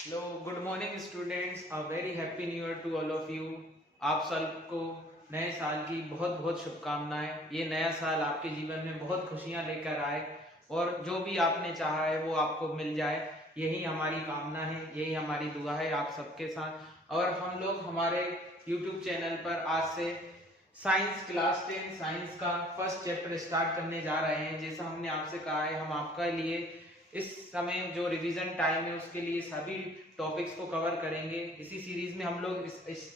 Hello, good morning students. A very happy new year to all of you. आप सबको नए साल की बहुत बहुत शुभकामनाएं। ये नया साल आपके जीवन में बहुत खुशियां लेकर आए और जो भी आपने चाहा है वो आपको मिल जाए, यही हमारी कामना है, यही हमारी दुआ है आप सबके साथ। और हम लोग हमारे यूट्यूब चैनल पर आज से साइंस क्लास 10 साइंस का फर्स्ट चैप्टर स्टार्ट करने जा रहे हैं। जैसा हमने आपसे कहा है, हम आपके लिए इस समय जो रिवीजन टाइम है उसके लिए सभी टॉपिक्स को कवर करेंगे। इसी सीरीज में हम लोग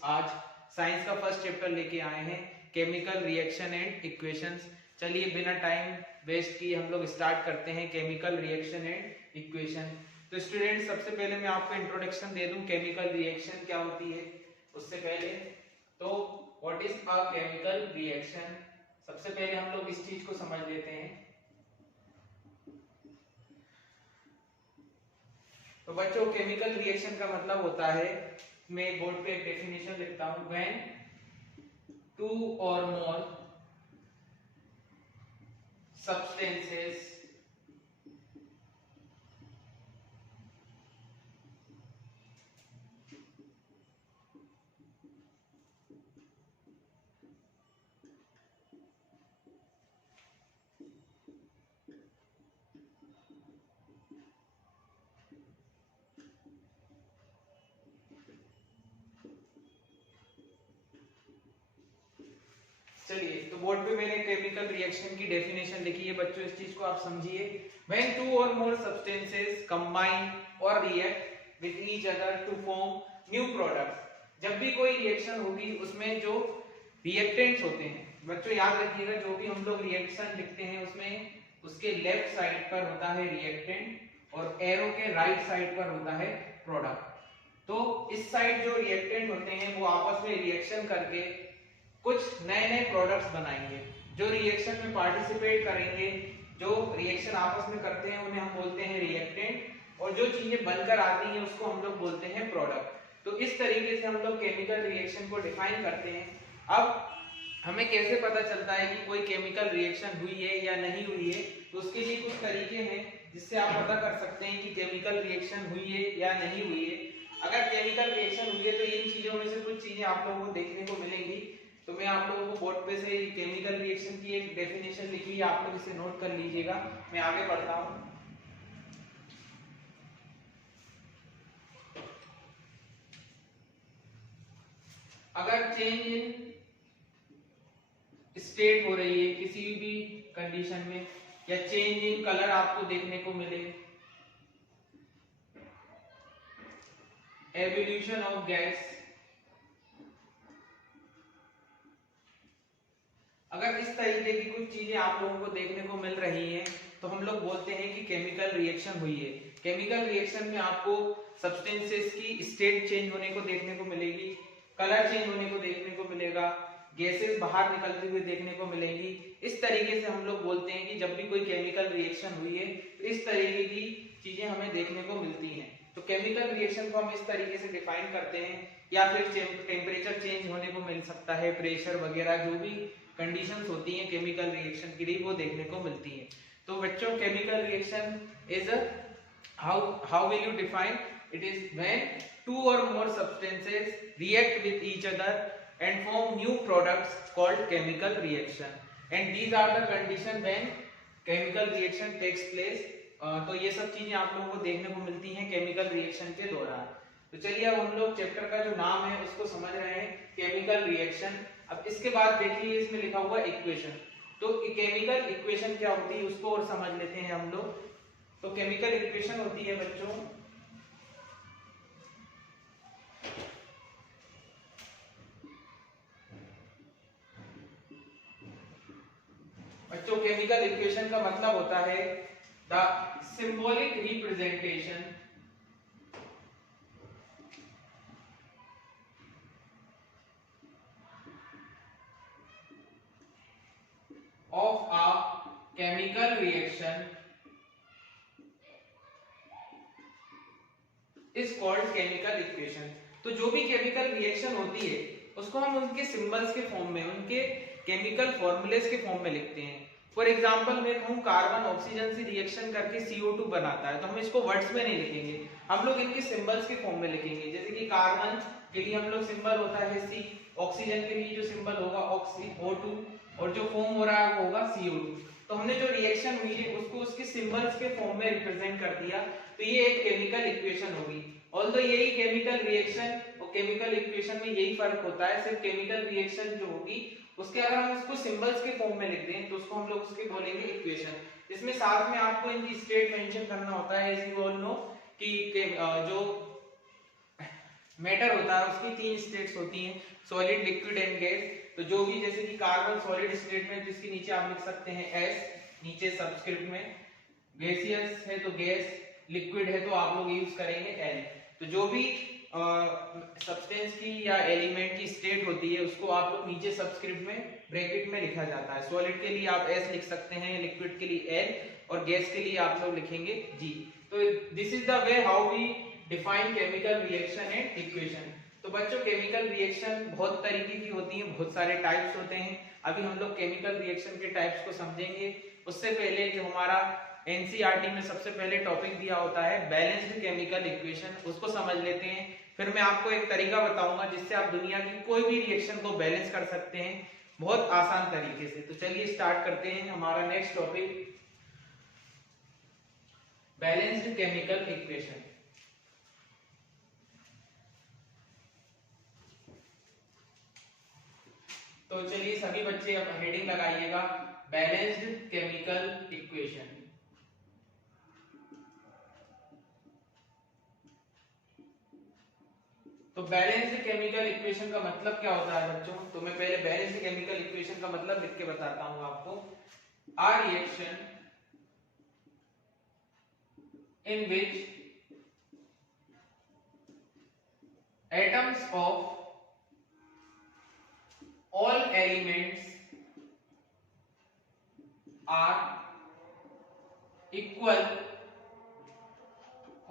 आज साइंस का फर्स्ट चैप्टर लेके आए हैं, केमिकल रिएक्शन एंड इक्वेशंस। चलिए बिना टाइम वेस्ट किए हम लोग स्टार्ट करते हैं केमिकल रिएक्शन एंड इक्वेशन। तो स्टूडेंट, सबसे पहले मैं आपको इंट्रोडक्शन दे दूं केमिकल रिएक्शन क्या होती है। उससे पहले तो what is a chemical reaction, सबसे पहले हम लोग इस चीज को समझ लेते हैं। तो बच्चों, केमिकल रिएक्शन का मतलब होता है, मैं बोर्ड पे एक डेफिनेशन लिखता हूं, when two or more substances चलिए, तो बोर्ड पे मैंने केमिकल रिएक्शन की डेफिनेशन लिखी है बच्चों, इस चीज को आप समझिए। When two or more substances combine और react with each other to form new products, जब भी कोई रिएक्शन होगी उसमें जो रिएक्टेंट्स होते हैं, बच्चों याद रखिएगा, जो भी हम लोग रिएक्शन लिखते हैं उसमें उसके लेफ्ट साइड पर होता है रिएक्टेंट और एरो के राइट साइड पर होता है प्रोडक्ट। तो इस साइड जो रिएक्टेंट होते हैं वो आपस में रिएक्शन करके कुछ नए नए प्रोडक्ट्स बनाएंगे। जो रिएक्शन में पार्टिसिपेट करेंगे, जो रिएक्शन आपस में करते हैं, उन्हें हम बोलते हैं रिएक्टेंट, और जो चीजें बनकर आती हैं उसको हम लोग बोलते हैं प्रोडक्ट। तो इस तरीके से हम लोग केमिकल रिएक्शन को डिफाइन करते हैं। अब हमें कैसे पता चलता है कि कोई केमिकल रिएक्शन हुई है या नहीं हुई है, तो उसके लिए कुछ तरीके हैं जिससे आप पता कर सकते हैं कि केमिकल रिएक्शन हुई है या नहीं हुई है। अगर केमिकल रिएक्शन हुई है तो इन चीजों में से कुछ चीजें आप लोगों को देखने को मिलेंगी। तो मैं आप लोगों को बोर्ड पे से केमिकल रिएक्शन की एक डेफिनेशन लिखी हुई है, आप लोग इसे नोट कर लीजिएगा। मैं आगे बढ़ता हूं। अगर चेंज इन स्टेट हो रही है किसी भी कंडीशन में, या चेंज इन कलर आपको देखने को मिले, एवोल्यूशन ऑफ गैस, अगर इस तरीके की कुछ चीजें आप लोगों को देखने को मिल रही हैं तो हम लोग बोलते हैं कि केमिकल रिएक्शन हुई है। केमिकल रिएक्शन में आपको सब्सटेंसेस की स्टेट चेंज होने को देखने को मिलेगी, कलर चेंज होने को देखने को मिलेगा, गैसेस बाहर निकलती हुई देखने को मिलेंगी। इस तरीके से हम लोग बोलते हैं कि जब भी कोई केमिकल रिएक्शन हुई है तो इस तरीके की चीजें हमें देखने को मिलती हैं। तो केमिकल रिएक्शन को हम इस तरीके से डिफाइन करते हैं, या फिर टेम्परेचर चेंज होने को मिल सकता है, प्रेशर वगैरह जो भी कंडीशंस होती हैं केमिकल रिएक्शन के लिए वो देखने को मिलती हैं। तो बच्चों, chemical reaction is how will you define it, is when two or more substances react with each other and form new products called chemical reaction, and these are the condition when chemical reaction takes place। तो ये सब चीजें आप लोगों को देखने को मिलती हैं केमिकल रिएक्शन के दौरान। तो चलिए अब हम लोग चैप्टर का जो नाम है उसको समझ रहे हैं, केमिकल रिएक्शन। अब इसके बाद देखिए इसमें लिखा हुआ इक्वेशन। तो केमिकल इक्वेशन क्या होती है उसको और समझ लेते हैं हम लोग। तो केमिकल इक्वेशन होती है बच्चों, केमिकल इक्वेशन का मतलब होता है the symbolic representation of a chemical reaction is called chemical equation. तो जो भी केमिकल रिएक्शन होती है उसको हम उनके सिंबल्स के फॉर्म में, उनके केमिकल फॉर्मूलेस के फॉर्म में लिखते हैं। फॉर एग्जाम्पल मैं कहूँ कार्बन ऑक्सीजन से रिएक्शन करके CO2 बनाता है, तो हम इसको वर्ड्स में नहीं लिखेंगे, हम लोग इनके सिंबल्स के फॉर्म में लिखेंगे। जैसे कि कार्बन के लिए हम लोग सिंबल होता है C, ऑक्सीजन के लिए जो सिंबल होगा O2, और जो फॉर्म हो रहा है वो होगा CO2। तो हमने जो रिएक्शन हुई है उसको उसके सिंबल्स के फॉर्म में रिप्रेजेंट कर दिया, तो ये एक केमिकल इक्वेशन होगी। ऑल्दो यही केमिकल रिएक्शन और केमिकल इक्वेशन में यही फर्क होता है, सिर्फ केमिकल रिएक्शन जो होगी उसके अगर हम उसको सिंबल्स के फॉर्म में लिख दें तो उसको हम लोग उसके बोलेंगे इक्वेशन। इसमें साथ में आपको इनकी स्टेट मेंशन करना होता है, एज यू ऑल नो कि जो मैटर होता है उसकी 3 स्टेट्स होती हैं, सॉलिड, लिक्विड एंड गैस। तो जो भी जैसे कि कार्बन सॉलिड स्टेट में, जिसके नीचे आप लिख सकते हैं S नीचे सबस्क्रिप्ट में, गैसियस है तो गैस, लिक्विड है तो आप लोग यूज करेंगे L। तो जो भी सब्सटेंस की या एलिमेंट की स्टेट होती है उसको आप लोग नीचे सबस्क्रिप्ट में ब्रैकेट में लिखा जाता है। सॉलिड के लिए आप S लिख सकते हैं, लिक्विड के लिए L और गैस के लिए आप लोग लिखेंगे G। तो this is the way how we define chemical reaction and equation. तो बच्चों केमिकल रिएक्शन बहुत तरीके की होती है, बहुत सारे टाइप्स होते हैं। अभी हम लोग केमिकल रिएक्शन के टाइप्स को समझेंगे। उससे पहले जो हमारा एनसीईआरटी में सबसे पहले टॉपिक दिया होता है बैलेंस्ड केमिकल इक्वेशन, उसको समझ लेते हैं। फिर मैं आपको एक तरीका बताऊंगा जिससे आप दुनिया की कोई भी रिएक्शन को बैलेंस कर सकते हैं बहुत आसान तरीके से। तो चलिए स्टार्ट करते हैं हमारा next topic, balanced chemical equation. तो चलिए सभी बच्चे अब हेडिंग लगाइएगा, बैलेंस्ड केमिकल इक्वेशन। तो बैलेंस्ड केमिकल इक्वेशन का मतलब क्या होता है बच्चों? तो मैं पहले बैलेंस्ड केमिकल इक्वेशन का मतलब लिख के बताता हूं आपको। A reaction in which atoms of all elements are equal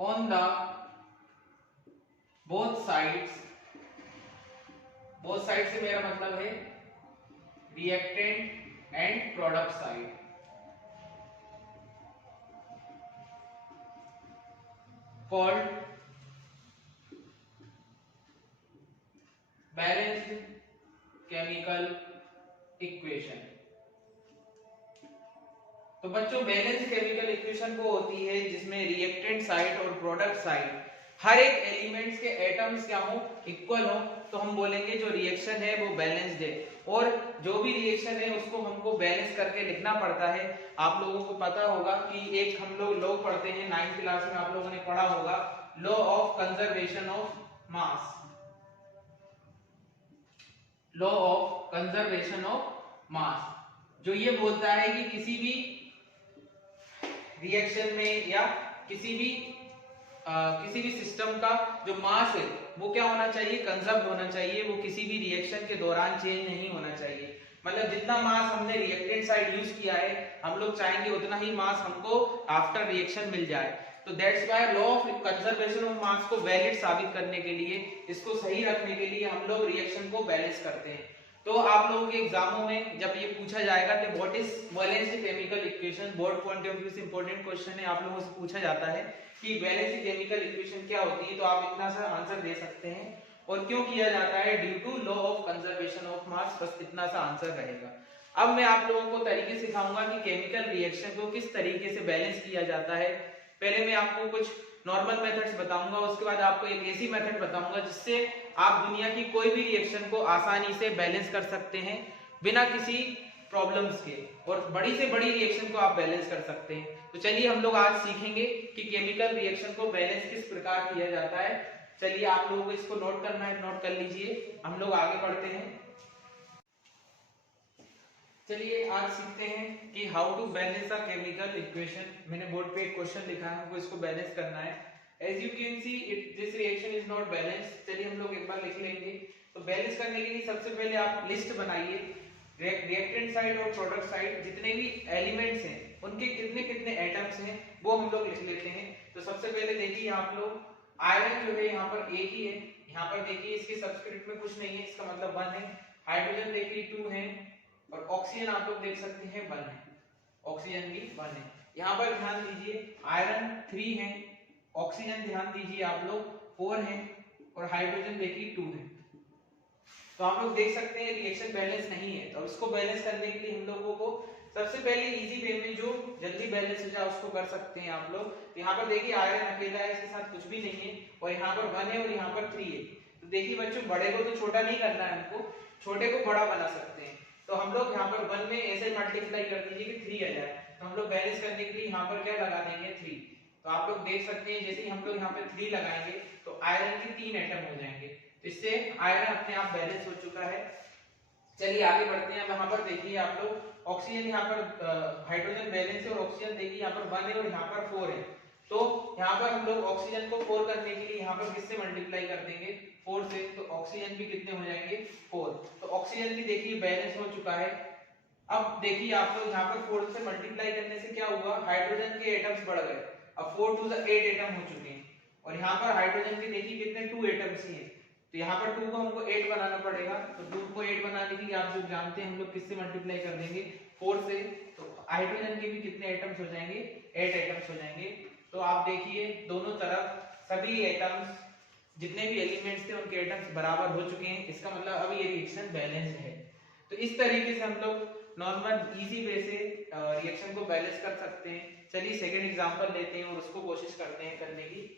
on the both sides से मेरा मतलब है reactant and product side. Called balanced chemical equation. तो बच्चों बैलेंस केमिकल इक्वेशन वो होती है जिसमें रिएक्टेंट साइड और प्रोडक्ट साइड हर एक एलिमेंट्स के एटम्स क्या हो, इक्वल हो, तो हम बोलेंगे जो रिएक्शन है वो बैलेंस्ड है। और जो भी रिएक्शन है उसको हमको बैलेंस करके लिखना पड़ता है। आप लोगों को पता होगा कि एक हम लोग लॉ पढ़ते हैं 9th क्लास में, आप लोगों ने पढ़ा होगा law of conservation of mass, law of conservation of मास, जो ये बोलता है कि किसी भी रिएक्शन में या किसी भी सिस्टम का जो मास है वो क्या होना चाहिए, कंजर्व होना चाहिए, वो किसी भी रिएक्शन के दौरान चेंज नहीं होना चाहिए। मतलब जितना मास हमने रिएक्टेंट साइड यूज किया है हम लोग चाहेंगे उतना ही मास हमको आफ्टर रिएक्शन मिल जाए। तो that's why law of conservation of मास को वैलिड साबित करने के लिए, इसको सही रखने के लिए हम लोग रिएक्शन को बैलेंस करते हैं। तो आप लोगों के एग्जामों में जब ये पूछा जाएगा कि what is balanced chemical equation, board point of view से इंपॉर्टेंट क्वेश्चन है, आप लोगों से पूछा जाता है कि बैलेंस्ड केमिकल इक्वेशन क्या होती है, तो आप इतना सा आंसर दे सकते हैं। और क्यों किया जाता है, due to law of conservation of mass, बस इतना सा आंसर रहेगा। अब मैं आप लोगों को तरीके सिखाऊंगा कि केमिकल रिएक्शन को किस तरीके से बैलेंस किया जाता है। पहले मैं आपको कुछ नॉर्मल मेथड्स बताऊंगा, उसके बाद आपको एक ऐसी मेथड बताऊंगा जिससे आप दुनिया की कोई भी रिएक्शन को आसानी से बैलेंस कर सकते हैं बिना किसी प्रॉब्लम्स के, और बड़ी से बड़ी रिएक्शन को आप बैलेंस कर सकते हैं। तो चलिए हम लोग आज सीखेंगे कि केमिकल रिएक्शन को बैलेंस किस प्रकार किया जाता है। चलिए आप लोगों को इसको नोट करना है, नोट कर लीजिए, हम लोग आगे बढ़ते हैं। चलिए आज सीखते हैं कि how to balance a chemical equation. मैंने बोर्ड पे एक क्वेश्चन लिखा है, हमको इसको बैलेंस करना है। As you can see it this reaction is not balance. चलिए हम लोग एक बार लिख लेंगे। तो बैलेंस करने के लिए सबसे पहले आप लिस्ट बनाइए, रिएक्टेंट साइड और प्रोडक्ट साइड जितने भी एलिमेंट्स हैं उनके कितने कितने एटम्स हैं वो हम लोग लिख लेते हैं। तो सबसे पहले देखिए आप लोग, आयरन जो है यहाँ पर एक ही है, यहाँ पर देखिए इसके सबस्क्रिप्ट में कुछ नहीं है, इसका मतलब 1 है। हाइड्रोजन देखिए 2 है, और ऑक्सीजन आप लोग देख सकते हैं 1 है। ऑक्सीजन भी 1 है। यहाँ पर ध्यान दीजिए आयरन 3 है, ऑक्सीजन ध्यान दीजिए आप लोग 4 है और हाइड्रोजन देखिए 2 है। तो आप लोग देख सकते हैं रिएक्शन बैलेंस नहीं है। तो इसको बैलेंस करने के लिए हम लोगों को सबसे पहले इजी वे में जो जल्दी बैलेंस हो जाए उसको कर सकते हैं आप लोग। तो यहाँ पर देखिए आयरन अकेला है, इसके साथ कुछ भी नहीं है, और यहाँ पर 1 है और यहाँ पर 3 है। तो देखिए बच्चों बड़े को तो छोटा नहीं करना है हमको, छोटे को बड़ा बना सकते हैं। तो हम लोग यहाँ पर 1 में ऐसे मल्टीप्लाई कर दीजिए कि 3 आ जाए। तो हम लोग बैलेंस करने के लिए यहाँ पर क्या लगा देंगे 3। तो आप लोग देख सकते हैं जैसे ही हम लोग यहाँ पे 3 लगाएंगे तो आयरन के 3 एटम हो जाएंगे। तो इससे आयरन अपने आप बैलेंस हो चुका है। चलिए आगे बढ़ते हैं। यहाँ पर देखिए आप लोग ऑक्सीजन यहाँ पर हाइड्रोजन बैलेंस है और ऑक्सीजन देखिए यहाँ पर 1 है और यहाँ पर 4 है। तो यहाँ पर हम लोग ऑक्सीजन को 4 करने के लिए यहाँ पर किससे मल्टीप्लाई कर देंगे 4 से। तो ऑक्सीजन भी कितने हो जाएंगे 4। तो ऑक्सीजन भी देखिए बैलेंस हो चुका है। अब देखिए आप लोग यहाँ पर 4 से मल्टीप्लाई करने से क्या हुआ, हाइड्रोजन के एटम्स बढ़ गए। अब 4 टू 8 एटम हो चुके हैं और यहाँ पर हाइड्रोजन के देखिए कितने 2 एटम्स ही हैं। तो यहाँ पर 2 को हमको 8 बनाना पड़ेगा। तो 2 को 8 बनाने के लिए आप जो जानते हैं हम लोग किससे मल्टीप्लाई कर देंगे 4 से। तो हाइड्रोजन के भी कितने एटम्स हो जाएंगे 8 एटम्स हो जाएंगे। तो आप देखिए दोनों तरफ सभी एटम्स जितने भी एलिमेंट्स थे उनके एटम्स बराबर हो चुके हैं। इसका मतलब अब ये रिएक्शन बैलेंस्ड है। तो इस तरीके से हम लोग नॉर्मल इजी वे से रिएक्शन को बैलेंस कर सकते हैं। चलिए सेकंड एग्जांपल लेते हैं और उसको कोशिश करते हैं करने की।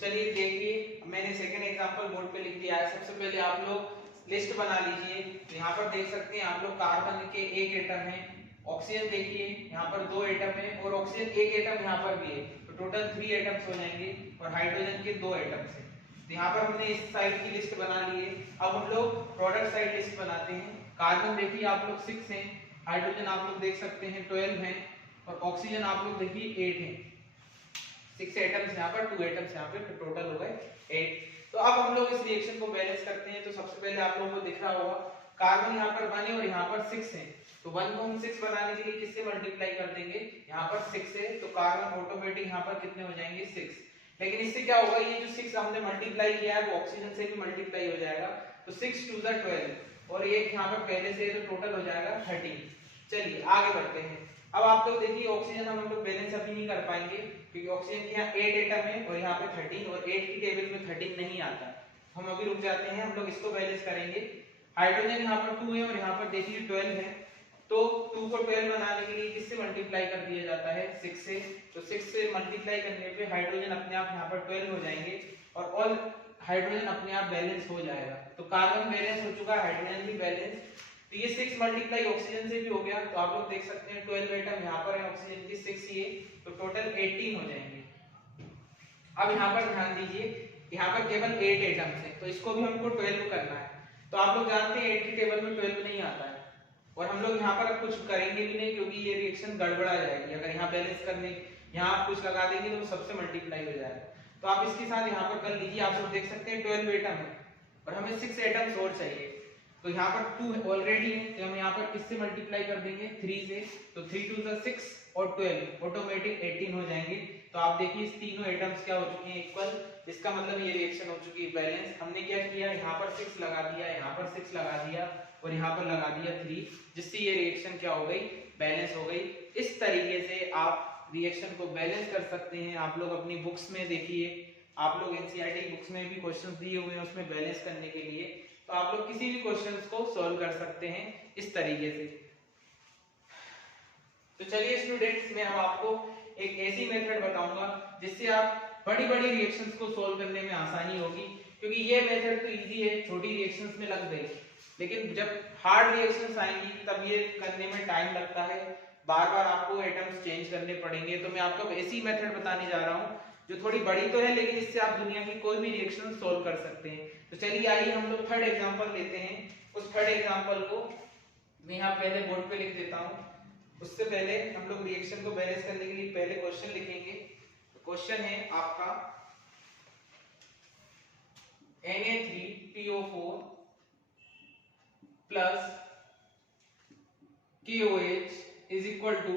चलिए देखिए मैंने सेकंड एग्जांपल बोर्ड पे लिख दिया है। सबसे पहले आप लोग लिस्ट बना लीजिए। तो यहाँ पर देख सकते हैं आप लोग कार्बन के 1 एटम है, ऑक्सीजन देखिए यहाँ पर 2 एटम है और ऑक्सीजन 1 एटम यहाँ पर भी है। तो टोटल 3 एटम्स हो जाएंगे और हाइड्रोजन के 2 एटम्स है। तो यहाँ पर हमने इस साइड की लिस्ट बना ली है। अब हम लोग प्रोडक्ट साइड लिस्ट बनाते हैं। कार्बन देखिए आप लोग 6 है, हाइड्रोजन आप लोग देख सकते हैं 12 है और ऑक्सीजन आप लोग देखिए 8 है। 6 एटम्स यहाँ पर 2 एटम्स यहाँ पे, तो टोटल हो गए 8। तो अब हम लोग इस रिएक्शन को बैलेंस करते हैं। तो सबसे पहले आप लोगों को दिख रहा होगा कार्बन यहाँ पर 1 है और यहाँ पर 6 है। तो 1 को हम 6 बनाने के लिए किससे मल्टीप्लाई कर देंगे, यहाँ पर 6 से। तो कार्बन ऑटोमेटिक यहाँ पर कितने हो जाएंगे 6। लेकिन इससे क्या होगा, ये जो 6 हमने मल्टीप्लाई किया है वो ऑक्सीजन से भी मल्टीप्लाई हो जाएगा। तो 6 टू 12 और एक यहाँ पर पहले से, तो टोटल हो जाएगा 13। चलिए आगे बढ़ते हैं। अब आप लोग देखिए ऑक्सीजन हम लोग बैलेंस अभी नहीं कर पाएंगे क्योंकि ऑक्सीजन के यहाँ 8 एटम है और यहाँ पे 13 और 8 की टेबल में 13 नहीं आता। हम अभी रुक जाते हैं, हम लोग इसको बैलेंस करेंगे। हाइड्रोजन यहाँ पर 2 है और यहाँ पर देखिए 12 है। तो 2 को 12 बनाने के लिए किससे मल्टीप्लाई कर दिया जाता है 6 से। तो 6 से मल्टीप्लाई करने पे हाइड्रोजन अपने आप यहाँ पर 12 हो जाएंगे और ऑल हाइड्रोजन अपने आप बैलेंस हो जाएगा। तो कार्बन बैलेंस हो चुका है, हाइड्रोजन भी बैलेंस। तो ये 6 मल्टीप्लाई ऑक्सीजन से भी हो गया। तो आप लोग देख सकते हैं 12 एटम यहाँ पर है, ऑक्सीजन की 6 ये, तो टोटल 18 हो जाएंगे। अब यहाँ पर ध्यान दीजिए यहाँ पर केवल 8 एटम्स हैं, तो इसको भी हमको 12 करना है। तो आप लोग जानते हैं 8 की टेबल में 12 नहीं आता है और हम लोग यहाँ पर अब कुछ करेंगे भी नहीं क्योंकि ये रिएक्शन गड़बड़ा जाएगी। अगर यहाँ बैलेंस करने यहाँ आप कुछ लगा देंगे तो वो सबसे मल्टीप्लाई हो जाएगा। तो आप इसके साथ यहाँ पर कर लीजिए। आप लोग देख सकते हैं 12 एटम है और हमें 6 एटम्स और चाहिए। तो यहाँ पर 2 ऑलरेडी है, तो हम यहाँ पर किससे मल्टीप्लाई कर देंगे 3 से। तो 3 टू 6 और 12 ऑटोमेटिक 18 हो जाएंगे। तो आप देखिए इस तीनों एटम्स क्या हो चुके हैं इक्वल। इसका मतलब ये रिएक्शन हो चुकी है बैलेंस। हमने क्या किया यहाँ पर 6 लगा दिया, यहाँ पर 6 लगा दिया और यहाँ पर लगा दिया 3, जिससे ये रिएक्शन क्या हो गई बैलेंस हो गई। इस तरीके से आप रिएक्शन को बैलेंस कर सकते हैं। आप लोग अपनी बुक्स में देखिए, आप लोग एनसीईआरटी बुक्स में भी क्वेश्चंस दिए हुए हैं उसमें बैलेंस करने के लिए। तो आप लोग किसी भी क्वेश्चंस को सॉल्व कर सकते हैं इस तरीके से। तो चलिए स्टूडेंट्स, मैं अब आपको एक ऐसी मेथड बताऊंगा जिससे आप बड़ी बड़ी रिएक्शंस को सॉल्व करने में आसानी होगी। क्योंकि ये मेथड तो इजी है, छोटी रिएक्शंस में लग गई, लेकिन जब हार्ड रिएक्शंस आएंगी तब ये करने में टाइम लगता है, बार बार आपको एटम्स चेंज करने पड़ेंगे। तो मैं आपको ऐसी मेथड बताने जा रहा हूँ जो थोड़ी बड़ी तो है लेकिन इससे आप दुनिया की कोई भी रिएक्शन सॉल्व कर सकते हैं। तो चलिए आइए हम लोग थर्ड एग्जांपल लेते हैं। उस थर्ड एग्जांपल को मैं यहाँ पहले बोर्ड पे लिख देता हूँ। उससे पहले हम लोग रिएक्शन को बैलेंस करने के लिए पहले क्वेश्चन लिखेंगे। क्वेश्चन है आपका Na3PO4 plus KOH is equal to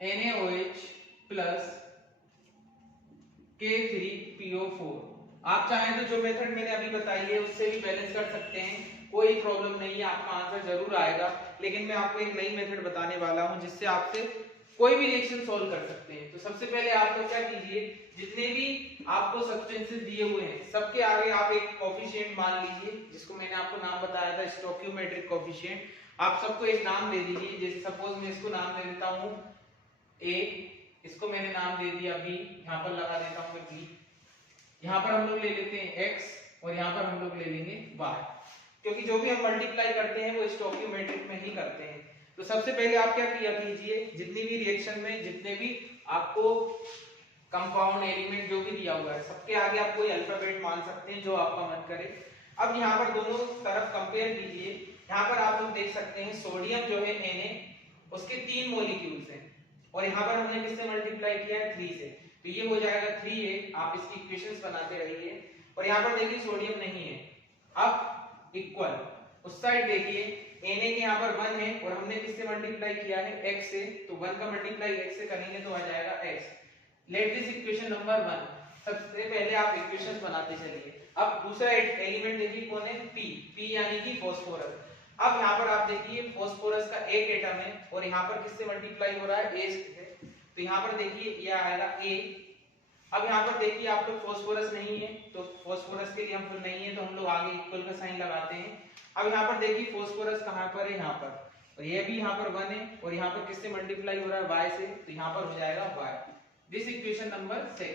NaOH plus K3PO4। आप चाहें तो जो मेथड मैंने अभी बताई है उससे भी बैलेंस कर सकते हैं, कोई प्रॉब्लम नहीं है, आपका आंसर जरूर आएगा। लेकिन मैं आपको एक नई मेथड बताने वाला हूं जिससे आपसे कोई भी रिएक्शन सॉल्व कर सकते हैं। तो सबसे पहले आप लोग क्या कीजिए, जितने भी आपको सब्सटेंसेस दिए हुए हैं सबके आगे आप एक कोफिशिएंट मान लीजिए, जिसको मैंने आपको नाम बताया था स्टोइकियोमेट्रिक कोफिशिएंट। आप सबको एक नाम दे दीजिए, जैसे सपोज मैं इसको नाम दे देता हूं A, इसको मैंने नाम दे दिया B, यहाँ पर लगा देता हूं मैं B, यहाँ पर हम लोग ले लेते हैं X और यहाँ पर हम लोग ले लेंगे Y, क्योंकि जो भी हम मल्टीप्लाई करते हैं वो स्टोइकियोमेट्रिक में ही करते हैं। तो सबसे पहले आप क्या किया कीजिए, जितनी भी रिएक्शन में जितने भी आपको कंपाउंड एलिमेंट जो भी दिया हुआ है सबके आगे आप कोई अल्फाबेट मान सकते हैं जो आपका मन करे। अब यहाँ पर दोनों तरफ कंपेयर कीजिए, यहाँ पर आप लोग देख सकते हैं सोडियम जो है Na, उसके 3 मॉलिक्यूल्स हैं और यहाँ पर हमने किससे मल्टीप्लाई किया है 3 से, तो ये हो जाएगा 3A। आप इसकी इक्वेशंस बनाते रहिए। और यहाँ पर देखिए सोडियम नहीं है, अब इक्वल उस साइड देखिए Na के यहाँ पर 1 है और हमने किससे मल्टीप्लाई किया है X से, तो 1 का मल्टीप्लाई X से करेंगे तो आ जाएगा X। Let this equation number 1। सबसे पहले आप इक्वेशंस बनाते चलिए। अब दूसरा एलिमेंट देखिए कौन है P यानी कि फास्फोरस। अब यहाँ पर आप देखिए फास्फोरस का एक एटम है और यहाँ पर किससे मल्टीप्लाई हो रहा है A से, तो यहाँ पर देखिए ये आएगा A। अब यहाँ पर देखिए आप लोग फास्फोरस नहीं है तो फास्फोरस के लिए हम फुल नहीं है तो हम लोग आगे इक्वल का साइन लगाते हैं। अब यहाँ पर देखिए फास्फोरस कहाँ पर है, यहाँ पर, और ये भी यहाँ पर 1 है और यहाँ पर किससे मल्टीप्लाई हो रहा है Y से, तो यहाँ पर हो जाएगा Y। This equation number 2।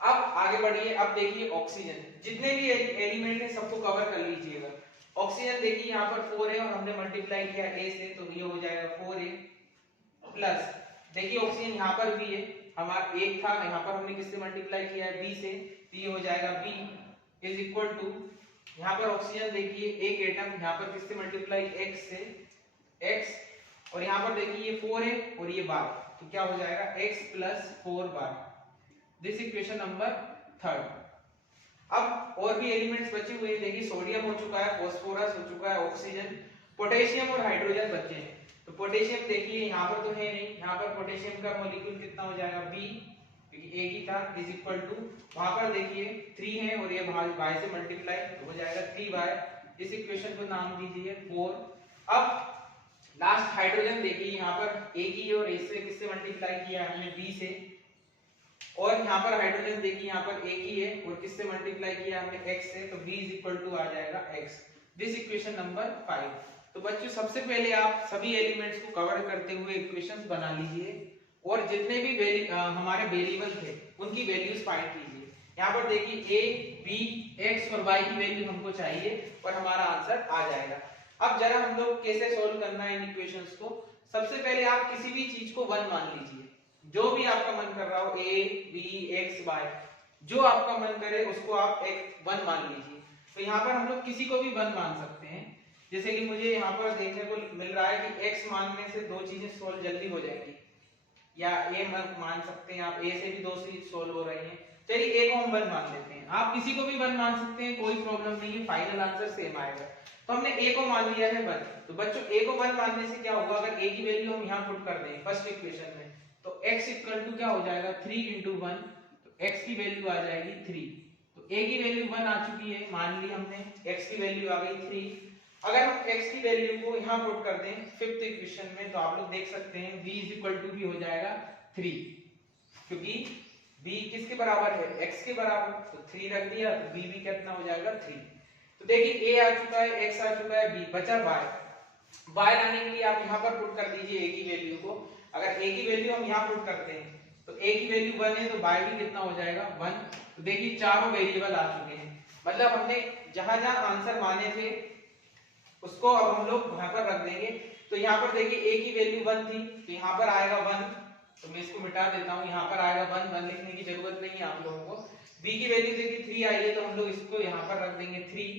अब आगे बढ़िए। अब देखिए ऑक्सीजन, जितने भी एलिमेंट है सबको कवर कर लीजिएगा। ऑक्सीजन देखिए यहाँ पर 4 है और हमने मल्टीप्लाई किया A से, तो ये हो जाएगा 4A प्लस देखिए ऑक्सीजन यहाँ पर भी है, हमारा 1 था, यहाँ पर हमने किससे मल्टीप्लाई किया है B से, तो ये हो जाएगा B इज इक्वल टू, यहाँ पर ऑक्सीजन देखिए एक एटम, यहाँ पर किससे मल्टीप्लाई X से, X, और यहाँ पर देखिए ये 4 है और ये Y, तो क्या हो जाएगा X plus 4Y। This equation number 3। अब और भी एलिमेंट्स बचे हुए हैं, देखिए सोडियम हो चुका है, फास्फोरस हो चुका है, ऑक्सीजन, पोटेशियम और हाइड्रोजन बचे हैं। तो पोटेशियम देखिए यहाँ पर तो है नहीं, यहाँ पर पोटेशियम का मॉलिक्यूल कितना हो जाएगा B, क्योंकि एक ही था, इज इक्वल टू, वहां पर देखिए 3 है और ये y से मल्टीप्लाई तो हो जाएगा 3y। इस इक्वेशन को नाम दीजिए 4। अब लास्ट हाइड्रोजन देखिए यहाँ पर एक ही और इससे किससे मल्टीप्लाई किया हमने B से, और यहाँ पर हाइड्रोजन देखिए यहाँ पर एक ही है और किससे मल्टीप्लाई किया हमने X से, तो B इज इक्वल टू आ जाएगा X। This equation number 5। तो बच्चों सबसे पहले आप सभी एलिमेंट्स को कवर करते हुए इक्वेशंस बना लीजिए और जितने भी हमारे वेरिएबल थे उनकी वैल्यूज फाइंड कीजिए। यहाँ पर देखिए A, B, X और Y की वैल्यू हमको चाहिए और हमारा आंसर आ जाएगा। अब जरा हम लोग कैसे सोल्व करना है इन इक्वेशंस को। सबसे पहले आप किसी भी चीज को 1 मान लीजिए, जो भी आपका मन कर रहा हो A, B, X, Y, जो आपका मन करे उसको आप एक 1 मान लीजिए। तो यहाँ पर हम लोग किसी को भी 1 मान सकते हैं, जैसे कि मुझे यहाँ पर देखने को मिल रहा है कि X मानने से 2 चीजें सोल्व जल्दी हो जाएंगी, या A मान सकते हैं आप, A से भी 2 चीज सोल्व हो रही हैं। चलिए A को हम 1 मान लेते हैं, आप किसी को भी 1 मान सकते हैं, कोई प्रॉब्लम नहीं है, फाइनल आंसर सेम आएगा। तो हमने A को मान लिया है 1, तो बच्चों A को 1 मानने से क्या होगा, अगर A की वैल्यू हम यहाँ पुट कर दें फर्स्ट इक्वेशन में, तो x इक्वल टू क्या हो जाएगा 3 into 1, तो x की वैल्यू आ जाएगी 3। तो a की वैल्यू 1 आ चुकी है, मान ली हमने, x की वैल्यू आ गई 3। अगर हम x की वैल्यू को यहाँ पुट कर दें फिफ्थ इक्वेशन में, तो आप लोग देख सकते हैं b इज इक्वल टू भी हो जाएगा 3, क्योंकि b किसके बराबर है, x के बराबर, तो 3 रख दिया तो b भी कितना हो जाएगा 3। तो देखिए a आ चुका है, x आ चुका है, b बचा y लाने के लिए आप यहाँ पर पुट कर दीजिए a की वैल्यू को। अगर a की वैल्यू हम यहाँ पुट करते हैं तो a की वैल्यू 1 है तो y भी कितना हो जाएगा 1। तो देखिए चारों वेरिएबल आ चुके हैं, मतलब हमने जहां जहां आंसर माने थे उसको अब हम लोग वहां पर रख देंगे। तो यहाँ पर देखिए a की वैल्यू 1 थी तो यहाँ पर आएगा 1, तो मैं इसको मिटा देता हूँ, यहाँ पर आएगा 1 लिखने की जरूरत नहीं है आप लोगों को। b की वैल्यू देखिए 3 आई है तो हम लोग इसको यहाँ पर रख देंगे 3।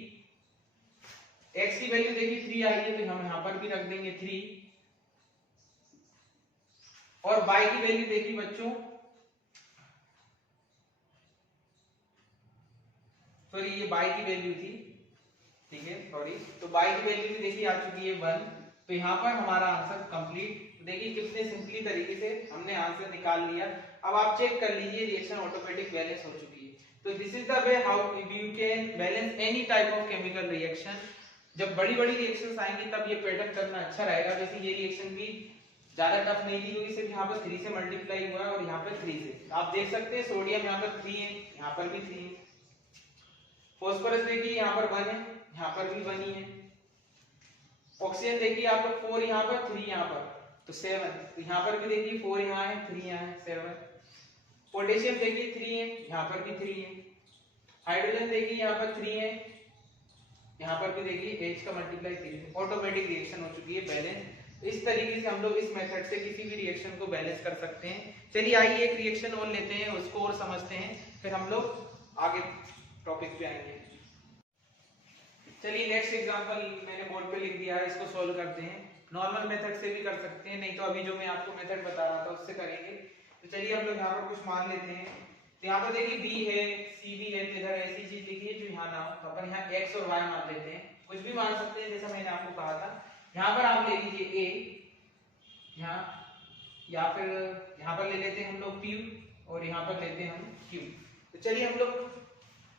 x की वैल्यू देखिए 3 आई है तो हम यहाँ पर भी रख देंगे 3, और y की वैल्यू देखिए बच्चों सॉरी ये बाई की वैल्यू थी, ठीक है सॉरी, तो बाई की वैल्यू भी देखिए आ चुकी है 1। तो यहाँ पर हमारा आंसर कंप्लीट। देखिए कितने सिंपली तरीके से हमने आंसर निकाल लिया। अब आप चेक कर लीजिए रिएक्शन ऑटोमेटिक बैलेंस हो चुकी है। तो this is the way how you can balance any type of chemical reaction. जब बड़ी बड़ी रिएक्शंस आएंगी तब ये पैटर्न करना अच्छा रहेगा। जैसे ये रिएक्शन भी ज्यादा टफ नहीं थी क्योंकि सिर्फ यहाँ पर 3 से मल्टीप्लाई हुआ है और यहाँ पर 3 से। आप देख सकते हैं सोडियम यहाँ पर 3 है, यहाँ पर भी 3 है। फास्फोरस देखिए यहाँ पर 1 है, यहाँ पर भी 1 ही है। ऑक्सीजन देखिए आप लोग 4 यहाँ पर 3 यहाँ पर, तो 7। तो यहाँ पर भी देखिए 4 यहाँ है 3 यहाँ है 7। पोटेशियम देखिए 3 है, यहाँ पर भी 3 है। हाइड्रोजन देखिए यहाँ पर 3 है, यहाँ पर भी देखिए H का मल्टीप्लाई 3 है। ऑटोमेटिक रिएक्शन हो चुकी है बैलेंस। इस तरीके से हम लोग इस मेथड से किसी भी रिएक्शन को बैलेंस कर सकते हैं। चलिए आइए एक रिएक्शन और लेते हैं, उसको और समझते हैं, फिर हम लोग आगे टॉपिक पे आएंगे। चलिए नेक्स्ट एग्जांपल मैंने बोर्ड पे लिख दिया है, इसको सॉल्व करते हैं। नॉर्मल मेथड से भी कर सकते हैं, नहीं तो अभी जो मैं आपको मेथड बता रहा था उससे करेंगे। तो चलिए हम लोग यहाँ पर कुछ मान लेते हैं। तो यहाँ पर देखिए B है, C भी है, तो इधर ऐसी चीज लिखिए जो यहाँ ना हो। तो अपन यहाँ X और Y मान लेते हैं, कुछ भी मान सकते हैं जैसा मैंने आपको कहा था। यहाँ पर आप ले लीजिए A यहाँ, या फिर यहाँ पर ले लेते हैं हम लोग P और यहाँ पर लेते हैं हम Q। तो चलिए हम लोग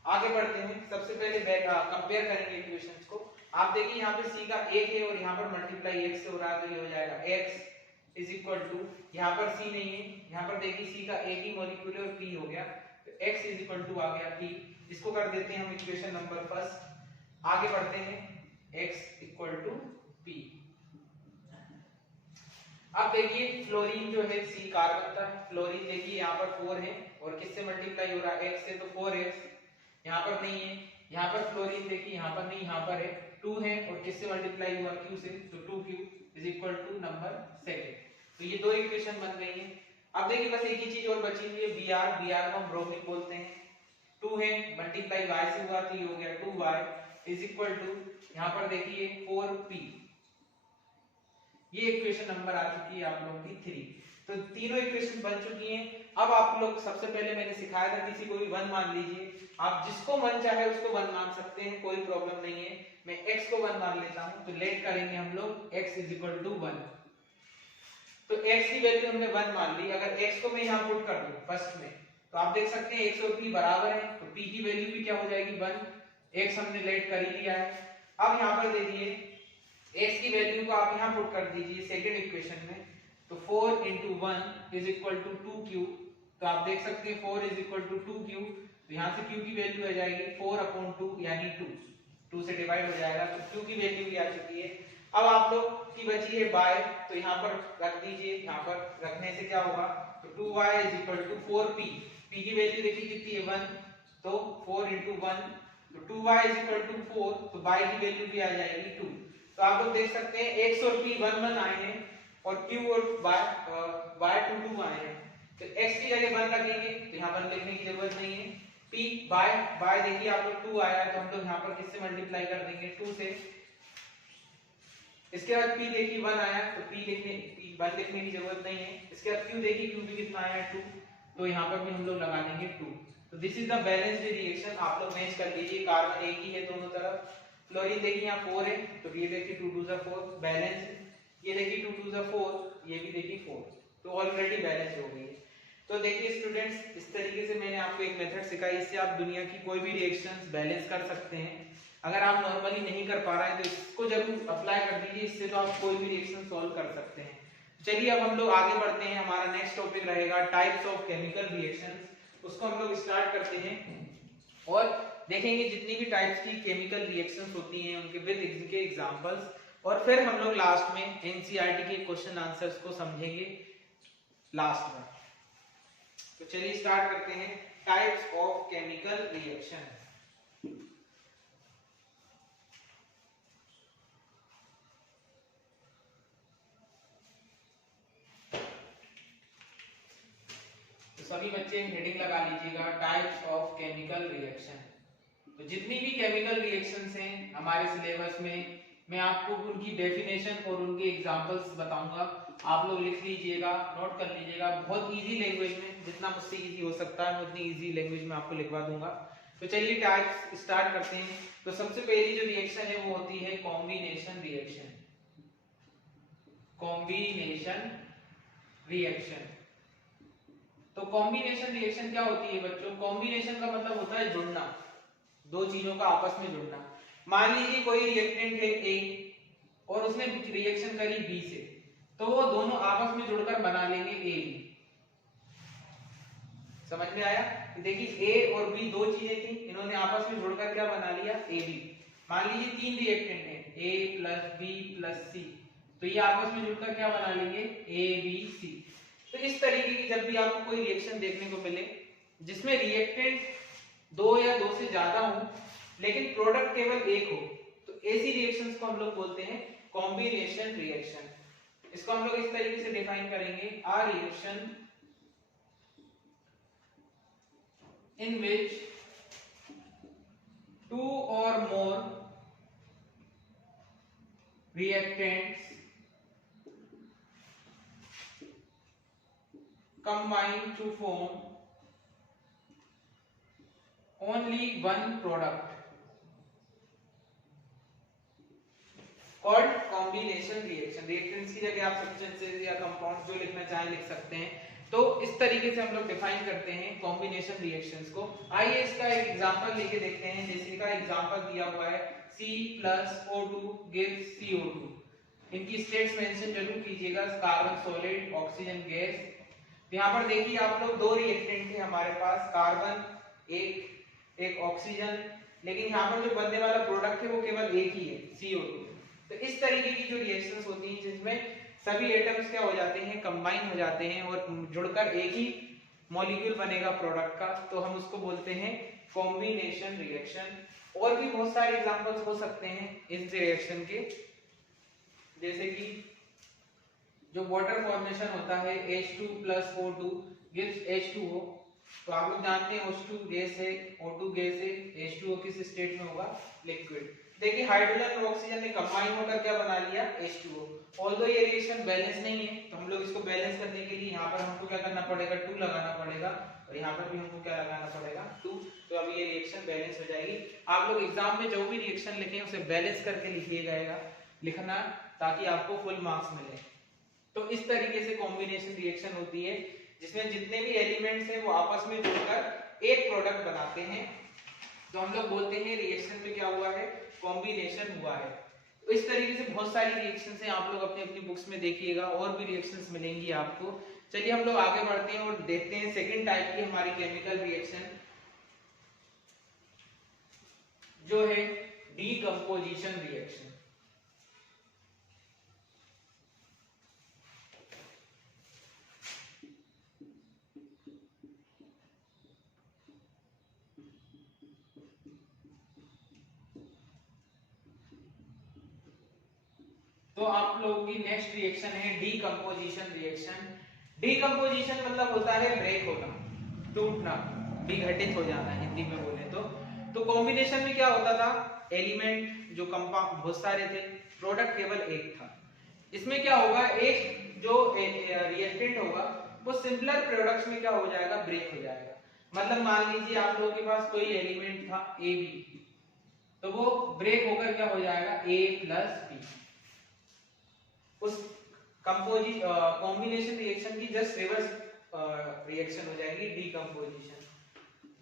आगे बढ़ते हैं। सबसे पहले कंपेयर करेंगे इक्वेशंस को। आप देखिए यहाँ पे C का 1 है और यहाँ पर मल्टीप्लाई X से हो रहा है, तो ये हो जाएगा X इज इक्वल टू, यहाँ पर C नहीं है, यहाँ पर देखिए C का एक ही मॉलिक्यूल है और P हो गया, तो X इज इक्वल टू आ गया P। इसको कर देते हैं हम इक्वेशन नंबर फर्स्ट। आगे बढ़ते हैं, X इक्वल टू P। अब देखिए फ्लोरीन जो है C कार्बन का है, फ्लोरीन देखिए यहाँ पर 4 है और किससे मल्टीप्लाई हो रहा है X से, तो 4X। यहाँ पर नहीं है, यहाँ पर फ्लोरीन देखिए यहाँ पर नहीं, यहाँ पर है 2 है और किससे मल्टीप्लाई हुआ Q से, तो 2Q is equal to number second. तो ये दो इक्वेशन बन गई है। अब देखिए बस एक ही चीज और बची हुई है, Br को हम ब्रोमीन बोलते हैं। 2 है मल्टीप्लाई Y से हुआ तो ये हो गया 2Y इज इक्वल टू, यहाँ पर देखिए 4P। ये इक्वेशन नंबर आ चुकी है आप लोगों की 3। तो तीनों इक्वेशन बन चुकी हैं। अब आप लोग सबसे पहले मैंने सिखाया था किसी को भी 1 मान लीजिए, आप जिसको मन चाहे उसको 1 मान सकते हैं, कोई प्रॉब्लम नहीं है। मैं x को 1 मान लेता हूं, तो लेट करेंगे हम लोग x इज इक्वल टू 1। तो x की वैल्यू हमने 1 मान ली। अगर x को मैं यहां पुट कर दूं फर्स्ट में, तो आप देख सकते हैं x और p बराबर है, तो p की वैल्यू भी क्या हो जाएगी 1। x हमने लेट कर ही लिया है। अब यहां पर देखिए x की वैल्यू को आप यहां पुट कर दीजिए सेकंड इक्वेशन में, तो 4 into 1 is equal to 2Q। तो आप देख सकते हैं 4 is equal to 2Q, तो यहाँ से Q की वैल्यू आ जाएगी 4/2 यानी 2 से डिवाइड हो जाएगा, तो Q की वैल्यू भी आ चुकी है। अब आप लोग की बची है y, तो यहाँ पर रख दीजिए, यहाँ पर रखने से क्या होगा, तो 2y is equal to 4p। p की वैल्यू देखिए कितनी है 1, तो 4 into 1, तो 2y is equal to 4, तो y की वैल्यू भी आ जाएगी 2। तो आप लोग देख सकते हैं x और p 1 आए हैं और Q और y 2 आए हैं। तो x की जगह 1 रखेंगे, तो यहाँ 1 लिखने की जरूरत नहीं है। p y देखिए आप लोग 2 आया है, तो हम लोग यहाँ पर किससे मल्टीप्लाई कर देंगे 2 से। इसके बाद p देखिए 1 आया, तो p 1 लिखने की जरूरत नहीं है। इसके बाद q देखिए q भी कितना आया है 2, तो यहाँ पर भी हम लोग लगा देंगे 2। तो this is the balanced reaction. आप लोग मैच कर लीजिए, कार्बन एक ही है दोनों तरफ। फ्लोरीन देखिए यहाँ 4 है, तो ये देखिए 2 2 4 बैलेंस। ये देखिए 2 2 4, ये भी देखिए 4, तो ऑलरेडी बैलेंस हो गई है। तो देखिए स्टूडेंट्स, इस तरीके से मैंने आपको एक मेथड सिखाई, इससे आप दुनिया की कोई भी रिएक्शंस बैलेंस कर सकते हैं। अगर आप नॉर्मली नहीं कर पा रहे हैं तो इसको जरूर अप्लाई कर दीजिए, इससे तो आप कोई भी रिएक्शन सॉल्व कर सकते हैं। चलिए अब हम लोग आगे बढ़ते हैं। हमारा नेक्स्ट टॉपिक रहेगा टाइप्स ऑफ केमिकल रिएक्शंस। उसको हम लोग स्टार्ट करते हैं और देखेंगे जितनी भी टाइप्स की केमिकल रिएक्शंस होती हैं उनके विद उनके एग्जांपल्स, और फिर हम लोग लास्ट में एनसीईआरटी के क्वेश्चन आंसर्स को समझेंगे लास्ट में। तो चलिए स्टार्ट करते हैं टाइप्स ऑफ केमिकल रिएक्शन। तो सभी बच्चे हेडिंग लगा लीजिएगा टाइप्स ऑफ केमिकल रिएक्शन। तो जितनी भी केमिकल रिएक्शंस हैं हमारे सिलेबस में, मैं आपको उनकी डेफिनेशन और उनके एग्जांपल्स बताऊंगा। आप लोग लिख लीजिएगा, नोट कर लीजिएगा। बहुत इजी लैंग्वेज में, जितना मुझसे इजी हो सकता है मैं उतनी इजी लैंग्वेज में आपको लिखवा दूंगा। तो चलिए टाइप्स स्टार्ट करते हैं। तो सबसे पहली जो रिएक्शन है वो होती है कॉम्बिनेशन रिएक्शन। कॉम्बिनेशन रिएक्शन, तो कॉम्बिनेशन रिएक्शन क्या होती है बच्चों? कॉम्बिनेशन का मतलब होता है जुड़ना, दो चीजों का आपस में जुड़ना। मान लीजिए कोई रिएक्टेंट है ए और उसने रिएक्शन करी बी से, तो वो दोनों आपस में जुड़कर बना लेंगे ए बी। समझ में आया? देखिए ए और बी दो चीजें थी, इन्होंने आपस में जुड़कर क्या बना लिया? A B. मान लीजिए तीन रिएक्टेंट हैं A plus B plus C, तो ये आपस में जुड़कर क्या बना लेंगे? A B C. तो इस तरीके की जब भी आपको कोई रिएक्शन देखने को मिले जिसमें रिएक्टेंट दो या दो से ज्यादा हो लेकिन प्रोडक्ट केवल एक हो, तो ऐसी रिएक्शंस को हम लोग बोलते हैं कॉम्बिनेशन रिएक्शन। इसको हम लोग इस तरीके से डिफाइन करेंगे, a reaction in which two or more reactants combine to form only one product called combination reaction। reactants की जगह आप substances या compounds जो लिखना चाहें लिख सकते हैं। तो इस तरीके से हम लोग डिफाइन करते हैं कॉम्बिनेशन रिएक्शंस को। आइए इसका एक एग्जांपल लेके देखते हैं। जैसे का एग्जांपल दिया हुआ है C+O2 gives CO2। इनकी स्टेट्स मेंशन जरूर कीजिएगा, कार्बन सॉलिड, ऑक्सीजन गैस। यहाँ पर देखिए आप लोग दो रिएक्टेंट थे हमारे पास, कार्बन एक ऑक्सीजन, लेकिन यहाँ पर जो बनने वाला प्रोडक्ट है वो केवल एक ही है, CO2। तो इस तरीके की जो रिएक्शंस होती हैं जिसमें सभी एटम्स क्या हो जाते हैं? कंबाइन हो जाते हैं और जुड़कर एक ही मॉलिक्यूल बनेगा प्रोडक्ट का, तो हम उसको बोलते हैं कॉम्बिनेशन रिएक्शन। और भी बहुत सारे एग्जांपल्स हो सकते हैं इन रिएक्शन के, जैसे कि जो वाटर फॉर्मेशन होता है H2+O2 gives H2O। तो आप लोग जानते हैं H2 गैस है, O2 गैस है, H2O किस स्टेट में होगा? लिक्विड। देखिए हाइड्रोजन और ऑक्सीजन ने कंबाइन होकर क्या बना लिया? H2O। ऑल्दो ये रिएक्शन बैलेंस नहीं है, तो हम लोग इसको बैलेंस करने के लिए यहाँ पर हमको क्या करना पड़ेगा? 2 लगाना पड़ेगा, और यहाँ पर भी हमको क्या लगाना पड़ेगा? 2। तो अभी ये रिएक्शन बैलेंस हो जाएगी। आप लोग एग्जाम में जो भी रिएक्शन लिखें उसे बैलेंस करके लिखिएगा, लिखना, ताकि आपको फुल मार्क्स मिले। तो इस तरीके से कॉम्बिनेशन रिएक्शन होती है जिसमें जितने भी एलिमेंट्स हैं वो आपस में जुड़कर एक प्रोडक्ट बनाते हैं। तो हम लोग बोलते हैं रिएक्शन में क्या हुआ है? कॉम्बिनेशन हुआ है। तो इस तरीके से बहुत सारी रिएक्शंस हैं, आप लोग अपनी अपनी बुक्स में देखिएगा, और भी रिएक्शंस मिलेंगी आपको। चलिए हम लोग आगे बढ़ते हैं और देखते हैं सेकंड टाइप की हमारी केमिकल रिएक्शन, जो है डीकंपोजिशन रिएक्शन। तो आप लोगों की नेक्स्ट रिएक्शन है डीकंपोजिशन रिएक्शन। डीकंपोजिशन मतलब होता है ब्रेक होना, टूटना, विघटित हो जाना हिंदी में बोले तो कॉम्बिनेशन में क्या होता था? एलिमेंट जो कंपाउंड बहुत सारे थे, प्रोडक्ट केवल एक था। इसमें क्या होगा? एक जो रिएक्टेंट होगा वो सिंपलर प्रोडक्ट्स में क्या हो जाएगा? ब्रेक हो जाएगा। मतलब मान लीजिए आप लोगों के पास कोई एलिमेंट था AB, तो वो ब्रेक होकर क्या हो जाएगा? A+B। उस कॉम्बिनेशन रिएक्शन की जस्ट रिवर्स रिएक्शन हो जाएगी डीकंपोजिशन।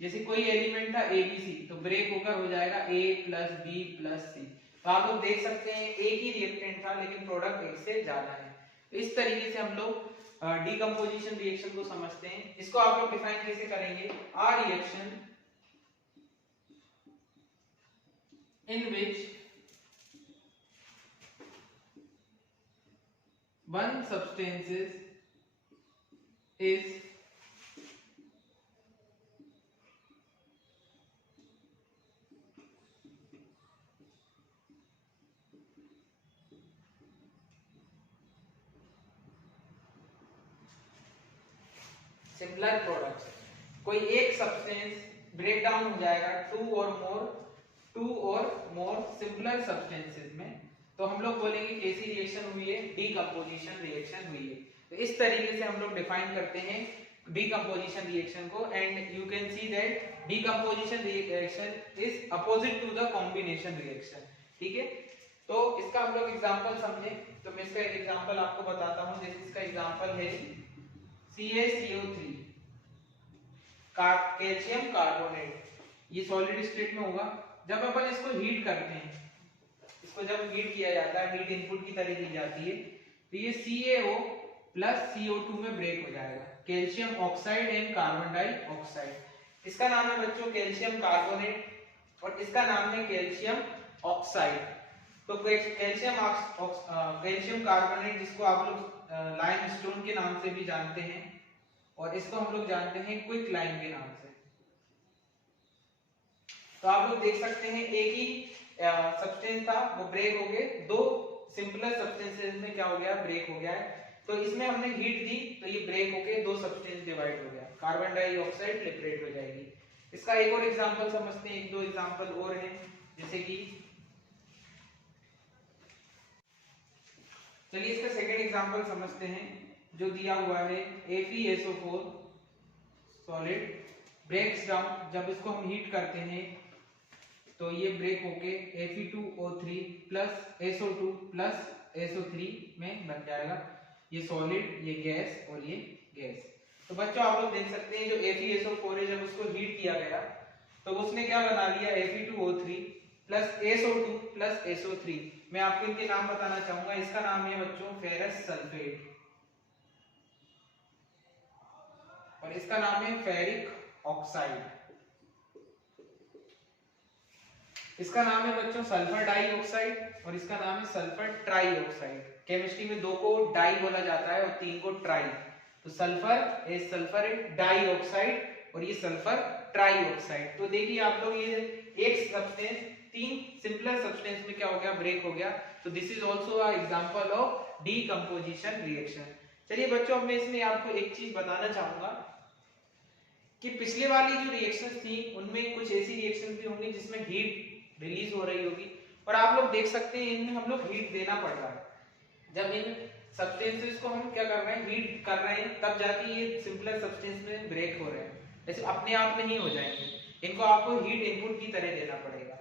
जैसे कोई एलिमेंट था ABC, तो ब्रेक होकर हो जाएगा A+B+C। तो आप लोग देख सकते हैं एक ही रिएक्टेंट था लेकिन प्रोडक्ट एक से ज्यादा है। तो इस तरीके से हम लोग डीकंपोजिशन रिएक्शन को समझते हैं। इसको आप लोग डिफाइन कैसे करेंगे? A reaction in which one substance is similar products. कोई एक सब्सटेंस ब्रेक डाउन हो जाएगा to or more similar substances में, तो हम लोग बोलेंगे कैसी रिएक्शन हुई है? डीकंपोजिशन रिएक्शन हुई है। तो इस तरीके से हम लोग डिफाइन करते हैं डीकंपोजिशन रिएक्शन को। And you can see that decomposition reaction is opposite to the combination reaction. ठीक है, तो इसका हम लोग एग्जांपल समझे। तो मैं इसका एक एग्जांपल आपको बताता हूं। जैसे इसका एग्जांपल है CaCO3 कैल्शियम कार्बोनेट। ये सॉलिड स्टेट में होगा। जब अपन इसको हीट करते हैं, इसको जब हीट किया जाता है, हीट इनपुट की तरह दी जाती है, तो ये CaO प्लस CO2 में ब्रेक हो जाएगा, calcium oxide and carbon dioxide. इसका नाम है बच्चों कैल्शियम कार्बोनेट और इसका नाम है कैल्शियम ऑक्साइड। तो कैल्शियम कार्बोनेट जिसको आप लोग लाइमस्टोन के नाम से भी जानते हैं और इसको हम लोग जानते हैं क्विक लाइम के नाम से। तो आप लोग देख सकते हैं एक ही सब्सटेंस था, वो ब्रेक हो गए, दो सिंपलर सब्सटेंसेस में क्या हो गया, ब्रेक हो गया है। तो इसमें हमने हीट दी तो ये ब्रेक होके दो सब्सटेंस डिवाइड हो गया, कार्बन डाइऑक्साइड लिबरेट हो जाएगी। इसका एक और एग्जांपल समझते हैं, एक दो एग्जांपल और हैं। जैसे कि चलिए इसका सेकंड एग्जांपल समझते हैं जो दिया हुआ है FeSO4 सॉलिड ब्रेक्स डाउन। जब इसको हम हीट करते हैं तो ये ब्रेक होके Fe2O3 plus SO2 plus SO3 में बन जाएगा। ये सॉलिड, ये गैस और ये गैस। तो बच्चों आप लोग देख सकते हैं जो FeSO4 है, जब उसको हीट किया गया तो उसने क्या बना लिया, Fe2O3 plus SO2 plus SO3। मैं आपको इनके नाम बताना चाहूंगा। इसका नाम है बच्चों फेरस सल्फेट और इसका नाम है फेरिक ऑक्साइड। इसका नाम है बच्चों सल्फर डाइऑक्साइड और इसका नाम है सल्फर ट्राइऑक्साइड। केमिस्ट्री में दो को डाई बोला जाता है और तीन को ट्राई। तो सल्फर डाइऑक्साइड और ये सल्फर ट्राइऑक्साइड। तो देखिए आप लोग, ये एक सब्सटेंस तीन सिंपलर सब्सटेंस में क्या हो गया, ब्रेक हो गया। तो this is also a example of decomposition reaction. चलिए बच्चों, अब मैं इसमें आपको एक चीज बताना चाहूंगा कि पिछले वाली जो रिएक्शंस थी उनमें कुछ ऐसी रिएक्शंस भी होंगी जिसमें हीट रिलीज हो रही होगी और आप लोग देख सकते हैं इनमें हम लोग हीट देना पड़ रहा है। जब इन सब्सटेंसेस को हम क्या कर रहे हैं, हीट कर रहे हैं, तब जाके ये सिंपलर सब्सटेंस में ब्रेक हो रहे हैं। ऐसे अपने आप में नहीं हो जाएंगे, इनको आपको हीट इनपुट की तरह देना पड़ेगा।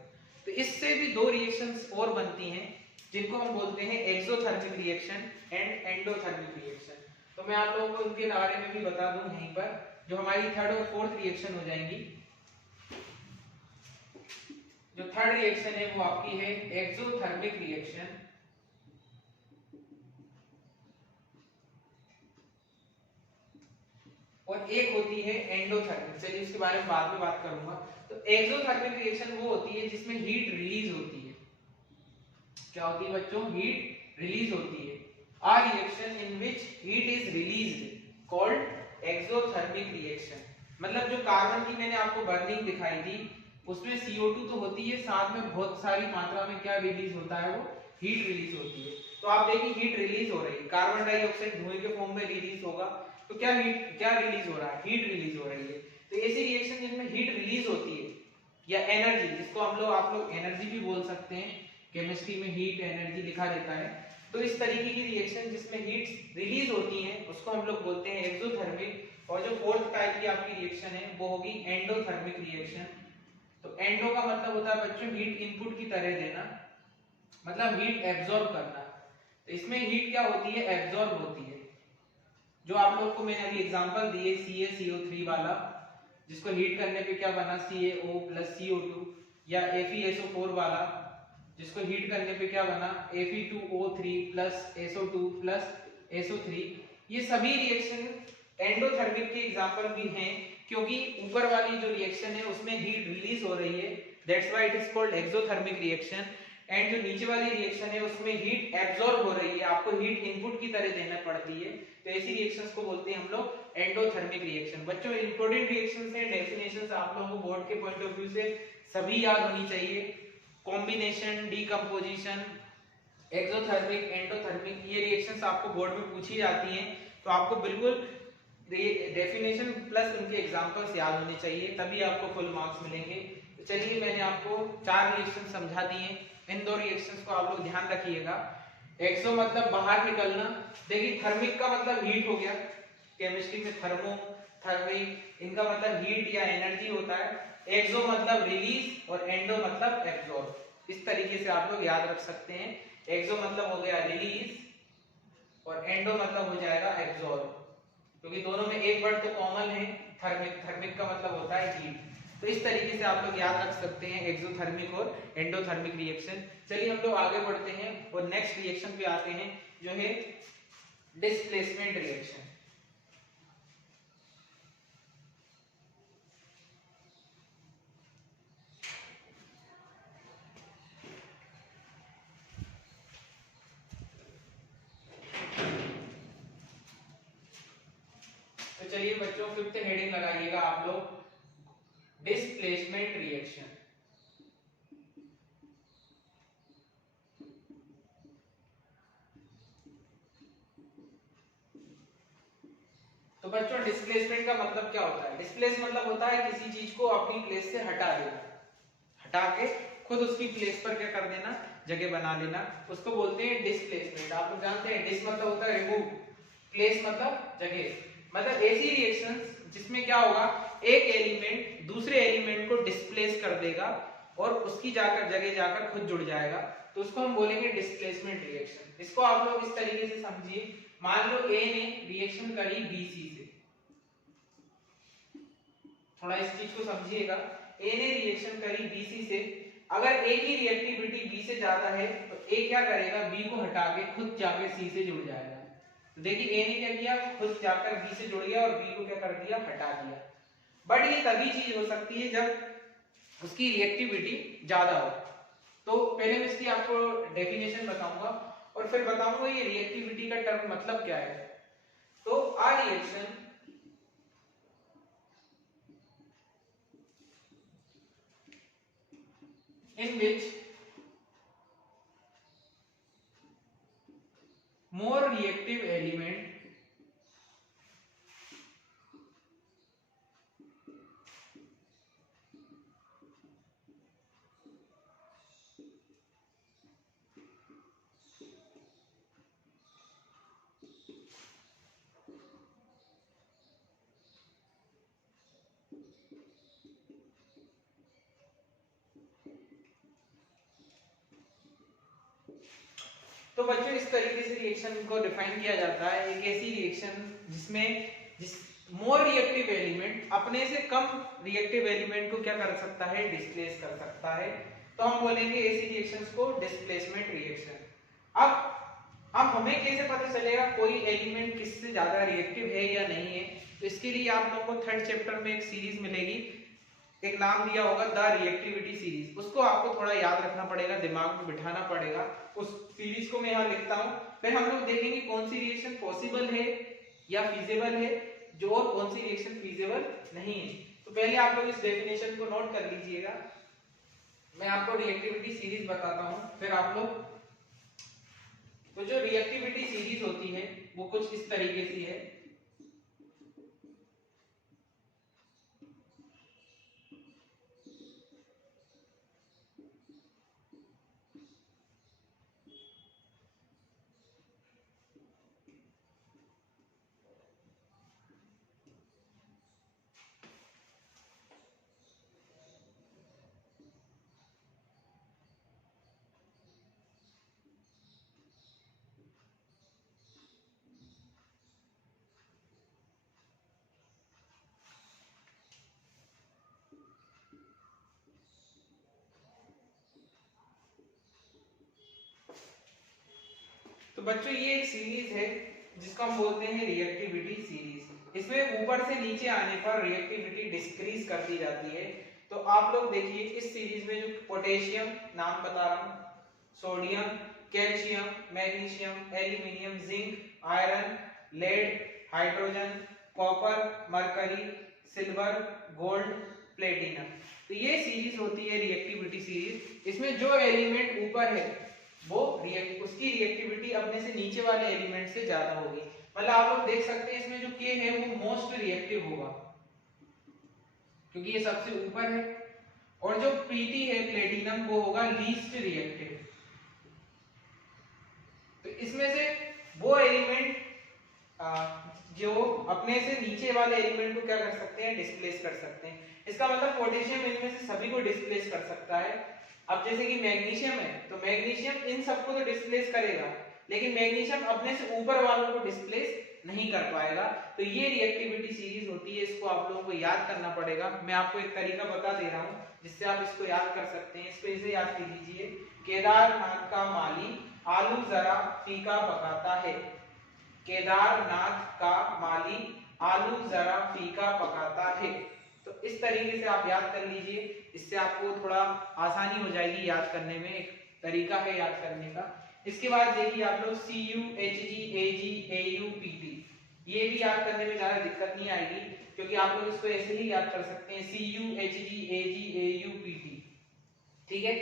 तो इससे भी दो रिएक्शंस और बनती हैं जिनको हम बोलते हैं exothermic reaction and endothermic reaction. तो मैं आप लोगों को उनके बारे में भी बता दूं यहीं पर, जो हमारी थर्ड और फोर्थ रिएक्शन हो जाएंगी। जो थर्ड रिएक्शन है वो आपकी है एक्सोथर्मिक रिएक्शन और एक होती है एंडोथर्मिक। चलिए इसके बारे में बाद में बात करूंगा। तो एक्सोथर्मिक रिएक्शन वो होती है जिसमें हीट रिलीज होती है। क्या होती है बच्चों, हीट रिलीज होती है। A reaction in which heat is released called exothermic reaction. मतलब जो कार्बन की मैंने आपको बर्निंग दिखाई थी उसमें CO2 तो होती है, साथ में बहुत सारी मात्रा में क्या रिलीज होता है, वो हीट रिलीज होती है। तो आप देखिए हीट रिलीज हो रही है, कार्बन डाइऑक्साइड धुएं के फॉर्म में रिलीज होगा, तो क्या रिलीज हो रहा है, हीट रिलीज हो रही है। तो ऐसी रिएक्शन जिनमें हीट रिलीज होती है या एनर्जी, जिसको आप लोग एनर्जी भी बोल सकते हैं, केमिस्ट्री में हीट एनर्जी लिखा रहता है। तो इस तरीके की रिएक्शन जिसमें हीट रिलीज होती है उसको हम लोग बोलते हैं एक्सोथर्मिक। और जो फोर्थ टाइप की आपकी रिएक्शन है वो होगी एंडोथर्मिक रिएक्शन। तो एंडो का मतलब होता है बच्चों हीट इनपुट की तरह देना, मतलब हीट एब्जॉर्ब करना। तो इसमें हीट क्या होती है, एब्जॉर्ब होती है। जो आप लोग को मैंने अभी एग्जांपल दिए CaCO3 वाला, जिसको हीट करने पे क्या बना CaO प्लस CO2, या FeSO4 वाला जिसको हीट करने पे क्या बना Fe2O3 plus SO2 plus SO3। ये सभी रिएक्शन एंडोथर्मिक के एग्जांपल भी हैं, क्योंकि ऊपर वाली जो रिएक्शन है उसमें हीट रिलीज हो रही है, that's why it is called exothermic reaction. And जो नीचे वाली रिएक्शन है उसमें हीट एब्जॉर्ब हो रही है, आपको हीट इनपुट की तरह देना पड़ती है। तो ऐसी रिएक्शंस को बोलते हैं हम लोग एंडोथर्मिक रिएक्शन। बच्चों इंपॉर्टेंट रिएक्शंस हैं, डेफिनेशंस आप लोगों को बोर्ड के पॉइंट ऑफ व्यू से सभी याद होनी चाहिए। कॉम्बिनेशन, डीकंपोजिशन, एक्सोथर्मिक, एंडोथर्मिक, ये रिएक्शंस आपको बोर्ड में पूछी जाती हैं। तो आपको बिल्कुल डेफिनेशन प्लस उनके एग्जांपल्स याद होने चाहिए, तभी आपको फुल मार्क्स मिलेंगे। तो चलिए मैंने आपको 4 रिएक्शन समझा दिए, इन 2 रिएक्शंस को आप लोग ध्यान रखिएगा। एक्सो मतलब बाहर निकलना, देखिए थर्मिक का मतलब हीट हो गया, केमिस्ट्री में थर्मो थर्मिक इनका मतलब हीट या एनर्जी होता है। एक्सो मतलब रिलीज और एंडो मतलब एब्जॉर्ब। इस तरीके से आप लोग याद रख सकते हैं। एक्सो मतलब हो गया रिलीज और एंडो मतलब हो जाएगा एब्जॉर्ब, क्योंकि दोनों में एक वर्ड तो कॉमन है, थर्मिक। थर्मिक का मतलब होता है हीट। तो इस तरीके से आप लोग याद रख सकते हैं एक्सोथर्मिक और एंडोथर्मिक रिएक्शन। चलिए हम लोग आगे बढ़ते हैं और नेक्स्ट रिएक्शन पे आते हैं, जो है डिस्प्लेसमेंट रिएक्शन। तो चलिए बच्चों, फिफ्थ हेडिंग लगाइएगा आप लोग, डिस्प्लेसमेंट रिएक्शन। तो बच्चों डिस्प्लेसमेंट का मतलब क्या होता है? डिस्प्लेस मतलब होता है किसी चीज को अपनी प्लेस से हटा देना, हटा के खुद उसकी प्लेस पर क्या कर देना, जगह बना लेना, उसको बोलते हैं डिस्प्लेसमेंट। आप लोग जानते हैं डिस मतलब होता है रिमूव, प्लेस मतलब जगह। मतलब ऐसी रिएक्शंस जिसमें क्या होगा, एक एलिमेंट दूसरे एलिमेंट को डिस्प्लेस कर देगा और उसकी जाकर जगह जाकर खुद जुड़ जाएगा, तो उसको हम बोलेंगे डिस्प्लेसमेंट रिएक्शन। इसको आप लोग इस तरीके से समझिए, मान लो ए ने रिएक्शन करी बीसी से, थोड़ा इस चीज को समझिएगा। ए ने रिएक्शन करी बीसी से, अगर ए की रिएक्टिविटी बी से ज्यादा है तो ए क्या करेगा, बी को हटा के खुद जाके सी से जुड़ जाएगा। तो देखिए ए ने क्या किया, खुद जाकर बी से जुड़ गया और बी को क्या कर दिया, हटा दिया। बट ये तभी चीज हो सकती है जब उसकी रिएक्टिविटी ज्यादा हो। तो पहले मैं इसकी आपको डेफिनेशन बताऊंगा और फिर बताऊंगा ये रिएक्टिविटी का टर्म मतलब क्या है। तो आ reaction in which more reactive element तो बच्चों इस तरीके से रिएक्शन को डिफाइन किया जाता है, एक ऐसी रिएक्शन जिस मोर रिएक्टिव एलिमेंट अपने से कम रिएक्टिव एलिमेंट को क्या कर सकता है, डिस्प्लेस कर सकता है। तो हम बोलेंगे ऐसी रिएक्शंस को डिस्प्लेसमेंट रिएक्शन। अब हमें कैसे पता चलेगा कोई एलिमेंट किससे ज्यादा रिएक्टिव है या नहीं है? तो इसके लिए आप लोगों को थर्ड चैप्टर में एक सीरीज मिलेगी, एक नाम दिया होगा द रिएक्टिविटी सीरीज। उसको आपको थोड़ा याद रखना पड़ेगा, दिमाग में बिठाना पड़ेगा। उस सीरीज को मैं यहाँ लिखता हूँ, फिर हम लोग देखेंगे कौन सी रिएक्शन पॉसिबल है या फीजिबल है, जो और कौन सी रिएक्शन फीजिबल नहीं है। तो पहले आप लोग इस डेफिनेशन को नोट कर लीजिएगा। मैं आपको रिएक्टिविटी सीरीज बताता हूँ, फिर आप लोग, तो जो रिएक्टिविटी सीरीज होती है वो कुछ इस तरीके से है। तो बच्चों ये एक सीरीज है जिसको हम बोलते हैं रिएक्टिविटी सीरीज। इसमें ऊपर से नीचे आने पर रिएक्टिविटी डिक्रीज कर दी जाती है। तो आप लोग देखिए इस सीरीज में जो पोटेशियम, नाम बता रहा हूं, sodium, calcium, magnesium, aluminium, zinc, iron, lead, hydrogen, copper, mercury, silver, gold, platinum, तो ये सीरीज होती है रिएक्टिविटी सीरीज। इसमें जो एलिमेंट ऊपर है वो उसकी रिएक्टिविटी अपने से नीचे वाले एलिमेंट से ज्यादा होगी। मतलब आप लोग देख सकते हैं इसमें जो K है वो मोस्ट रिएक्टिव होगा क्योंकि ये सबसे ऊपर है, और जो Pt है प्लेटिनम वो होगा लीस्ट रिएक्टिव। तो इसमें से वो एलिमेंट जो अपने से नीचे वाले एलिमेंट को क्या कर सकते हैं, डिस्प्लेस कर सकते हैं। इसका मतलब पोटेशियम इनमें से सभी को डिस्प्लेस कर सकता है। अब जैसे कि मैग्नीशियम है तो मैग्नीशियम इन सबको तो डिस्प्लेस करेगा, लेकिन मैग्नीशियम अपने से ऊपर वालों को डिस्प्लेस नहीं कर पाएगा। तो ये रिएक्टिविटी सीरीज होती है, इसको आप लोगों को याद करना पड़ेगा। मैं आपको एक तरीका बता दे रहा हूँ जिससे आप इसको याद कर सकते हैं। इसको इसे याद कर लीजिए, केदारनाथ का माली आलू जरा फीका पकाता है। केदारनाथ का माली आलू जरा फीका पकाता है। तो इस तरीके से आप याद कर लीजिए, इससे आपको थोड़ा आसानी हो जाएगी याद करने में, एक तरीका है याद करने का। इसके बाद देखिए आप लोग CUHGAGAUPT, ये भी याद करने में ज्यादा दिक्कत नहीं आएगी क्योंकि आप लोग इसको ऐसे ही याद कर सकते हैं, CUHGAGAUPT। ठीक है,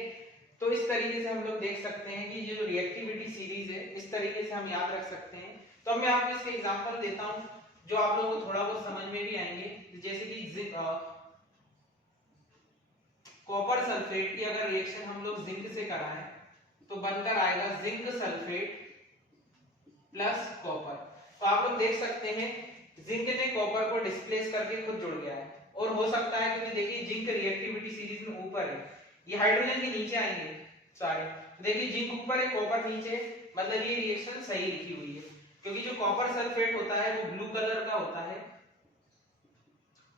तो इस तरीके से हम लोग देख सकते हैं कि ये जो रिएक्टिविटी सीरीज है इस तरीके से हम याद रख सकते हैं। तो मैं आपको इसके एग्जांपल देता हूं जो आप लोगों को थोड़ा बहुत समझ में भी आएंगे। जैसे कि कॉपर सल्फेट की अगर रिएक्शन हम लोग जिंक से कराएं तो बनकर आएगा जिंक सल्फेट प्लस कॉपर। तो आप लोग देख सकते हैं जिंक ने कॉपर को डिस्प्लेस करके खुद जुड़ गया है, और हो सकता है क्योंकि देखिए जिंक रिएक्टिविटी सीरीज में ऊपर है, ये हाइड्रोजन के नीचे आएंगे सारे। देखिए जिंक ऊपर है कॉपर नीचे, मतलब ये रिएक्शन सही लिखी हुई है क्योंकि जो कॉपर सल्फेट होता है वो ब्लू कलर का होता है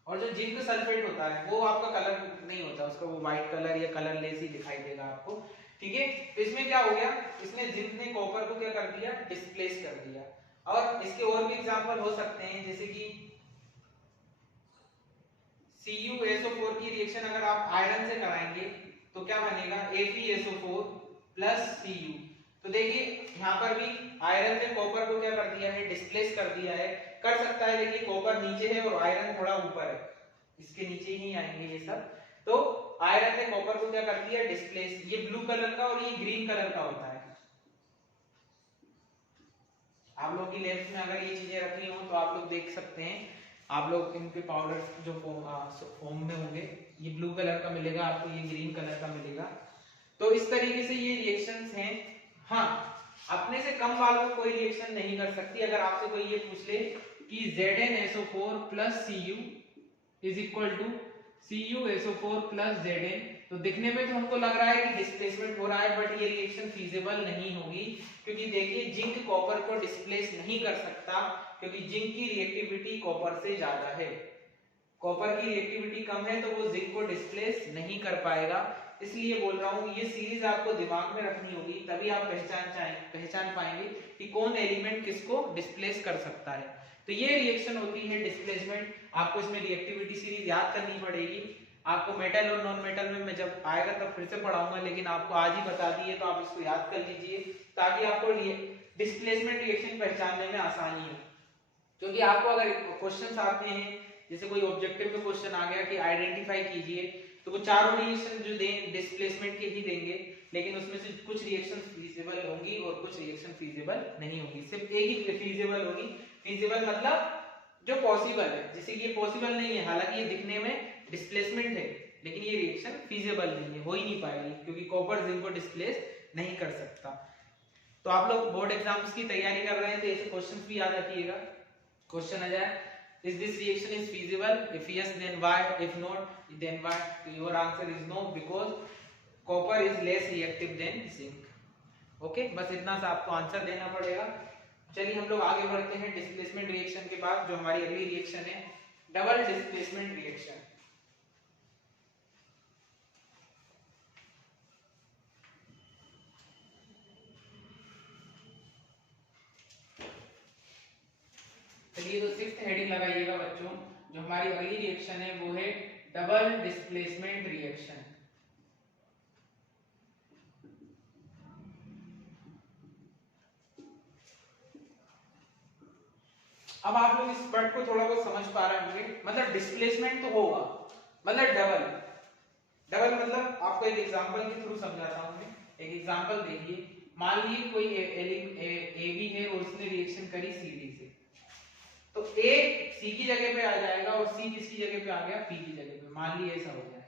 और जो जिंक सल्फेट होता है वो आपका कलर नहीं होता, उसका वो व्हाइट कलर या कलरलेस ही दिखाई देगा आपको। ठीक है, तो इसमें क्या हो गया, इसमें जिंक ने कॉपर को क्या कर दिया, डिस्प्लेस कर दिया। और इसके और भी एग्जांपल हो सकते हैं, जैसे कि CuSO4 की रिएक्शन अगर आप आयरन से कराएंगे तो क्या बनेगा, FeSO4 प्लस Cu। तो देखिए यहाँ पर भी आयरन ने कॉपर को क्या कर दिया है, डिस्प्लेस कर दिया है। कर सकता है देखिए कॉपर नीचे है और आयरन थोड़ा ऊपर है, इसके नीचे ही आएंगे ये सब। तो आयरन ने कॉपर को क्या कर दिया, डिस्प्लेस। ये ब्लू कलर का और ये ग्रीन कलर का होता है। आप लोग की लेफ्ट में अगर ये चीजें रखी हो तो आप लोग देख सकते हैं, आप लोग इनके पाउडर जो फॉर्म में होंगे, ये ब्लू कलर का मिलेगा आपको, ये ग्रीन कलर का मिलेगा। तो इस तरीके से ये रिएक्शंस हैं। हाँ, अपने से कम वालों को कोई रिएक्शन नहीं कर सकती। अगर आपसे कोई ये पूछ ले कि ZnSO4 plus Cu is equal to CuSO4 plus Zn, तो दिखने में तो हमको लग रहा है कि डिस्प्लेसमेंट हो रहा है, बट ये रिएक्शन फीजिबल नहीं होगी क्योंकि देखिए जिंक कॉपर को डिस्प्लेस नहीं कर सकता क्योंकि जिंक की रिएक्टिविटी कॉपर से ज्यादा है। कॉपर की रिएक्टिविटी कम है तो वो जिंक को डिस्प्लेस नहीं कर पाएगा। इसलिए बोल रहा हूँ ये सीरीज आपको दिमाग में रखनी होगी, तभी आप पहचान पाएंगे कि कौन एलिमेंट किसको डिस्प्लेस कर सकता है। तो ये रिएक्शन होती है डिस्प्लेसमेंट। आपको इसमें रिएक्टिविटी सीरीज याद करनी पड़ेगी। आपको मेटल और नॉन मेटल में मैं जब आएगा तब फिर से पढ़ाऊंगा, लेकिन आपको आज ही बता दिए तो आप इसको याद कर लीजिए ताकि आपको डिस्प्लेसमेंट रिएक्शन पहचानने में आसानी हो। क्योंकि आपको अगर क्वेश्चंस आते हैं, जैसे कोई ऑब्जेक्टिव में क्वेश्चन आ गया कि आइडेंटिफाई कीजिए, तो वो चारों रिएक्शन जो दें डिस्प्लेसमेंट के ही देंगे, लेकिन उसमें से कुछ रिएक्शन फीजिबल होंगी और कुछ रिएक्शन फीजिबल नहीं होगी। सिर्फ एक ही फीजिबल होगी। फीजिबल मतलब जो पॉसिबल है, जैसे कि ये पॉसिबल नहीं है, हालांकि ये दिखने में डिस्प्लेसमेंट है लेकिन ये रिएक्शन फीजिबल नहीं है, हो ही नहीं पाएगी क्योंकि कॉपर जिंक को डिस्प्लेस नहीं कर सकता। तो आप लोग बोर्ड एग्जाम्स की तैयारी कर रहे हैं तो ऐसे क्वेश्चंस भी याद रखिएगा। क्वेश्चन आ जाए, is this reaction is feasible, if yes then why, if not then why? So your answer is no because copper is less reactive than zinc. Okay, बस इतना सा आपको आंसर देना पड़ेगा। चलिए हम लोग आगे बढ़ते हैं डिस्प्लेसमेंट रिएक्शन के बाद। जो हमारी अगली रिएक्शन है डबल डिस्प्लेसमेंट रिएक्शन। चलिए तो सिक्स्थ हेडिंग लगाइएगा बच्चों। जो हमारी अगली रिएक्शन है वो है डबल डिस्प्लेसमेंट रिएक्शन। अब आप लोग इस वर्ड को थोड़ा बहुत समझ पा रहे होंगे, मतलब डिस्प्लेसमेंट तो होगा, मतलब डबल मतलब आपको एक एग्जांपल के थ्रू समझाता हूं मैं। एक एग्जांपल देखिए, मान लीजिए कोई ए बी है और उसने रिएक्शन करी सी डी से, तो ए सी की जगह पे आ जाएगा और सी किसकी जगह पे आ गया, पी की जगह पे। मान लीजिए ऐसा हो जाए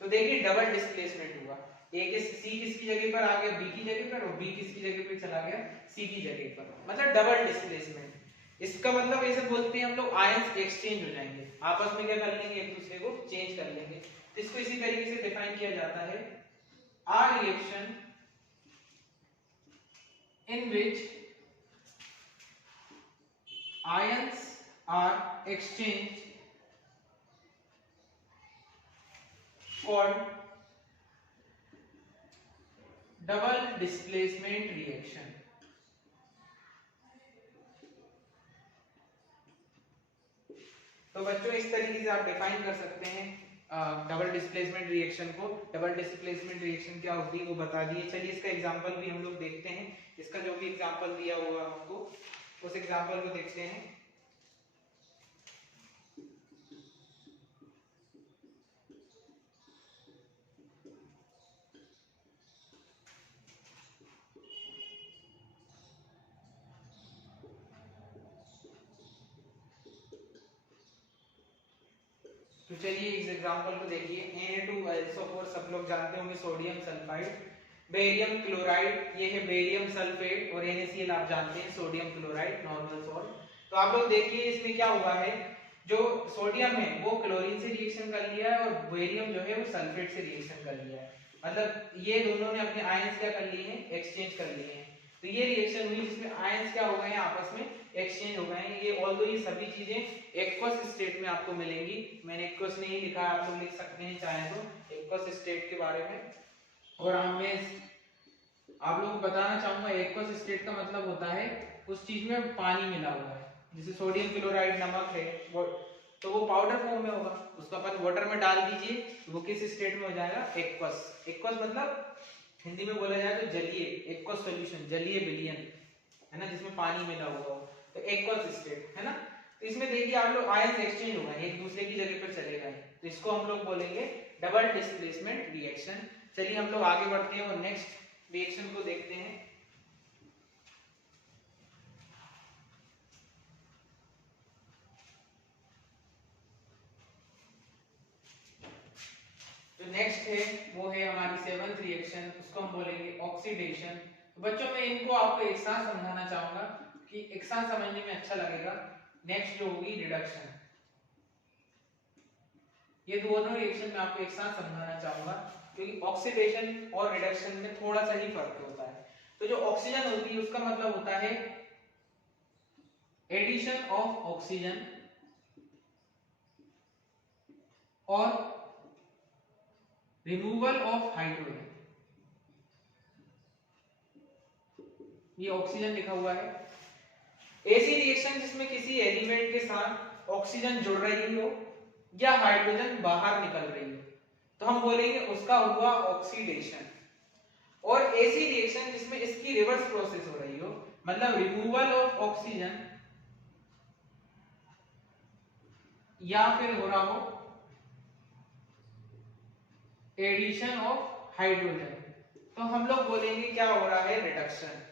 तो देखिए डबल डिस्प्लेसमेंट हुआ। ए के सी किसकी जगह पर आ गया, बी की जगह पर, और बी किसकी जगह पे चला गया, सी की जगह पर, मतलब डबल डिस्प्लेसमेंट। इसका मतलब ऐसे बोलते हैं हम लोग आयंस एक्सचेंज हो जाएंगे, आपस में क्या कर लेंगे, एक दूसरे को चेंज कर लेंगे। इसको इसी तरीके से डिफाइन किया जाता है, a reaction in which ions are exchanged called double displacement reaction। तो बच्चों इस तरीके से आप डिफाइन कर सकते हैं डबल डिस्प्लेसमेंट रिएक्शन को। डबल डिस्प्लेसमेंट रिएक्शन क्या होती है वो बता दिए। चलिए इसका एग्जांपल भी हम लोग देखते हैं, इसका जो भी एग्जांपल दिया हुआ हमको उस एग्जांपल को देखते हैं। तो चलिए इस एग्जांपल को देखिए, Na2SO4 सब लोग जानते होंगे, सोडियम सल्फाइड, बेरियम क्लोराइड, ये है बेरियम सल्फेट, और NaCl आप जानते हैं सोडियम क्लोराइड नॉर्मल सॉल्ट। तो आप लोग देखिए इसमें क्या हुआ है, जो सोडियम है वो क्लोरीन से रिएक्शन कर लिया है और बेरियम जो है वो सल्फेट से रिएक्शन कर लिया है, मतलब ये दोनों ने अपने आयंस क्या कर लिए हैं, एक्सचेंज कर लिए हैं। तो ये रिएक्शन हुई जिसमें आयंस क्या हो गए हैं, आपस में एक्सचेंज हो गए हैं। ये ऑल्दो ये सभी चीजें एक्वस स्टेट में आपको मिलेंगी, मैंने एक्वस नहीं लिखा, आप लोग लिख सकते हैं चाहे तो एक्वस स्टेट के बारे में। और मैं आप लोगों को बताना चाहूंगा एक्वस स्टेट का मतलब होता है उस चीज में पानी मिला हुआ है, जैसे सोडियम क्लोराइड नमक है वो, तो वो पाउडर फॉर्म में होगा, उसको अपन वाटर में डाल दीजिए वो किस स्टेट में हो जाएगा, एक्वस। एक्वस मतलब हिंदी में बोला जाए तो जलीय, एक्वस सॉल्यूशन, जलीय विलयन है ना, जिसमें पानी मिला हुआ हो, तो एक्वस स्टेट है ना। तो इसमें देखिए आप लोग आयंस एक्सचेंज हो गए, एक दूसरे की जगह पर चले गए, तो इसको हम लोग बोलेंगे डबल डिस्प्लेसमेंट रिएक्शन। चलिए हम लोग आगे बढ़ते हैं और नेक्स्ट रिएक्शन को देखते हैं। जो नेक्स्ट है वो है हमारी सेवंथ रिएक्शन, उसको हम बोलेंगे ऑक्सीडेशन। तो बच्चों मैं इनको आपको एक साथ समझाना चाहूंगा कि एक साथ समझने में अच्छा लगेगा। नेक्स्ट जो होगी रिडक्शन, ये दोनों रिएक्शन मैं आपको एक साथ समझाना चाहूंगा क्योंकि ऑक्सीडेशन और रिडक्शन में थोड़ा सा ही फर्क होता है। तो जो ऑक्सीजन होती है उसका मतलब होता है एडिशन ऑफ ऑक्सीजन और रिमूवल ऑफ हाइड्रोजन, ये ऑक्सीजन लिखा हुआ है। ऐसी रिएक्शन जिसमें किसी एलिमेंट के साथ ऑक्सीजन जुड़ रही हो या हाइड्रोजन बाहर निकल रही हो तो हम बोलेंगे उसका हुआ ऑक्सीडेशन। और ऐसी रिएक्शन जिसमें इसकी रिवर्स प्रोसेस हो रही हो, मतलब रिमूवल ऑफ ऑक्सीजन या फिर हो रहा हो एडिशन ऑफ हाइड्रोजन, तो हम लोग बोलेंगे क्या हो रहा है, रिडक्शन।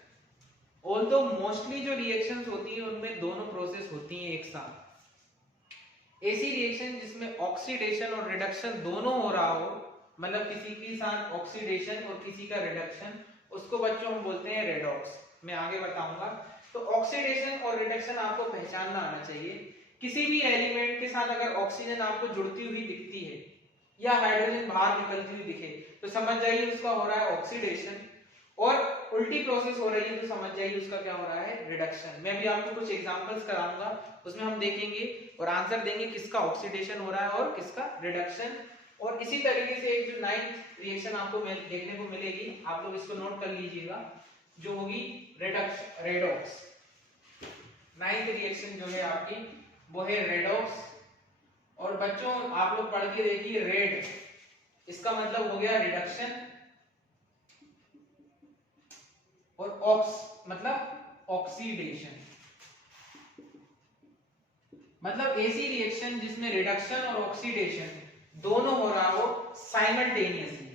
ऑल्दो मोस्टली जो रिएक्शंस होती है उनमें दोनों प्रोसेस होती हैं एक साथ। ऐसी रिएक्शन जिसमें ऑक्सीडेशन और रिडक्शन दोनों हो रहा हो, मतलब किसी के साथ ऑक्सीडेशन और किसी का रिडक्शन, उसको बच्चों हम बोलते हैं रेडॉक्स। मैं आगे बताऊंगा। तो ऑक्सीडेशन और रिडक्शन आपको पहचानना आना चाहिए। किसी भी एलिमेंट के साथ अगर ऑक्सीजन आपको जुड़ती हुई दिखती है या हाइड्रोजन बाहर निकलती हुई दिखे तो समझ जाइए उसका हो रहा है ऑक्सीडेशन, और उल्टी प्रोसेस हो रही है तो समझ जाइए उसका क्या हो रहा है, रिडक्शन। मैं भी आपको कुछ एग्जांपल्स कराऊंगा, उसमें हम देखेंगे और आंसर देंगे किसका ऑक्सीडेशन हो रहा है और किसका रिडक्शन। और इसी तरीके से एक जो नाइन्थ रिएक्शन आपको देखने को मिलेगी, आप लोग इसको नोट कर लीजिएगा, जो होगी रिडक्शन, रेडॉक्स। नाइन्थ रिएक्शन जो है आपकी वो है रेडॉक्स। और बच्चों आप लोग पढ़ के देखिए, रेड इसका मतलब हो गया रिडक्शन, और ऑक्स मतलब ऑक्सीडेशन। मतलब ऐसी रिएक्शन जिसमें रिडक्शन और ऑक्सीडेशन दोनों हो रहा हो साइमल्टेनियसली।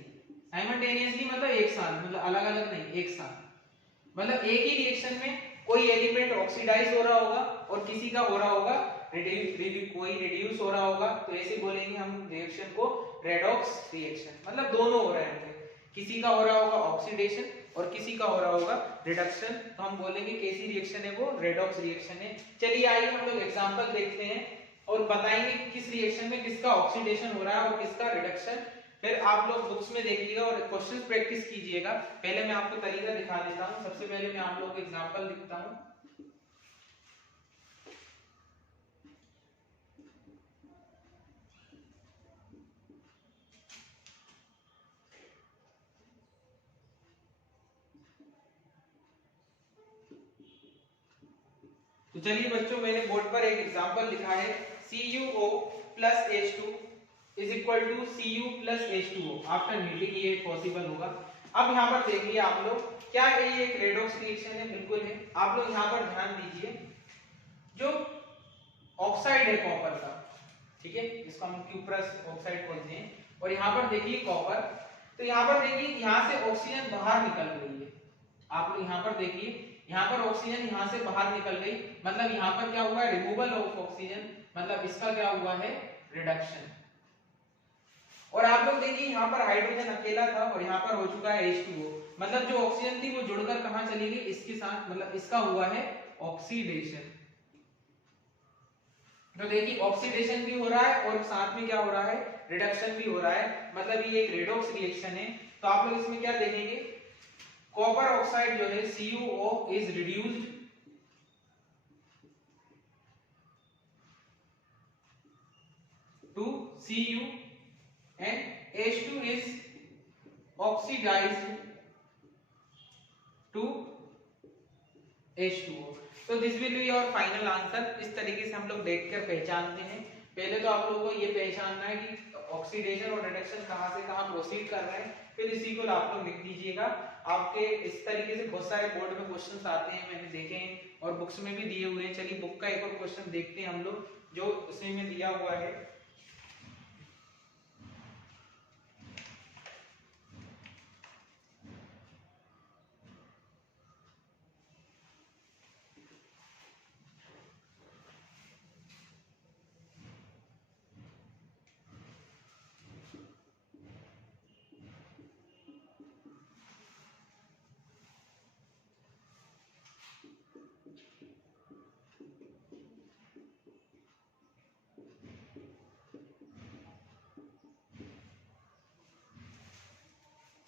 साइमल्टेनियसली मतलब एक साथ, मतलब अलग अलग नहीं, एक साथ। मतलब एक ही रिएक्शन में कोई एलिमेंट ऑक्सीडाइज हो रहा होगा और किसी का हो रहा होगा कोई रिड्यूस हो रहा होगा, तो ऐसे बोलेंगे हम रिएक्शन को रेडॉक्स रिएक्शन। मतलब दोनों हो रहे हैं, किसी का हो रहा होगा ऑक्सीडेशन और किसी का हो रहा होगा रिडक्शन, तो हम बोलेंगे कैसी रिएक्शन है वो, रेडॉक्स रिएक्शन है। चलिए आइए हम लोग एग्जांपल देखते हैं और बताएंगे किस रिएक्शन में किसका ऑक्सीडेशन हो रहा है और किसका रिडक्शन। फिर आप लोग बुक्स में देखिएगा और क्वेश्चंस प्रैक्टिस कीजिएगा। पहले मैं आपको तरीका दिखा देता हूं। सबसे पहले मैं आप लोगों को एग्जांपल लिखता हूं। तो चलिए बच्चों, मैंने बोर्ड पर एक एग्जांपल लिखा है CuO plus H2 is equal to Cu plus H2O after heating, ये पॉसिबल होगा। अब यहाँ पर देखिए आप लोग, क्या है ये एक रेडॉक्स रिएक्शन है? बिल्कुल है। आप लोग यहाँ पर ध्यान दीजिए, जो ऑक्साइड है कॉपर का, ठीक है, इसको हम क्यूप्रस ऑक्साइड बोलते हैं, और यहाँ पर देखिए कॉपर, तो यहाँ पर देखिए यहाँ से ऑक्सीजन बाहर निकल रही है। आप लोग यहाँ पर देखिए, यहाँ पर ऑक्सीजन यहाँ से बाहर निकल गई, मतलब यहाँ पर क्या हुआ है, रिमूवल ऑफ ऑक्सीजन, मतलब इसका क्या हुआ है, रिडक्शन। और आप लोग देखिए यहाँ पर हाइड्रोजन अकेला था और यहाँ पर हो चुका है H2O, मतलब जो ऑक्सीजन थी वो जुड़कर कहाँ चली गई, इसके साथ, मतलब इसका हुआ है ऑक्सीडेशन। तो देखिए ऑक्सीडेशन भी हो रहा है और साथ में क्या हो रहा है, रिडक्शन भी हो रहा है, मतलब ये एक रेडॉक्स रिएक्शन है। तो आप लोग इसमें क्या देखेंगे, कॉपर ऑक्साइड जो है CuO is reduced to Cu and H2 is oxidized to H2O। तो this will be your final answer. इस तरीके से हम लोग देखकर पहचानते हैं। पहले तो आप लोगों को ये पहचानना है कि ऑक्सीडेशन और रिडक्शन कहाँ से कहाँ प्रोसीड कर रहे हैं, फिर इसी को आप लोग लिख दीजिएगा। आपके इस तरीके से बहुत सारे बोर्ड में क्वेश्चंस आते हैं, मैंने देखे हैं और बुक्स में भी दिए हुए हैं। चलिए बुक का एक और क्वेश्चन देखते हैं हम लोग, जो उसमें में दिया हुआ है।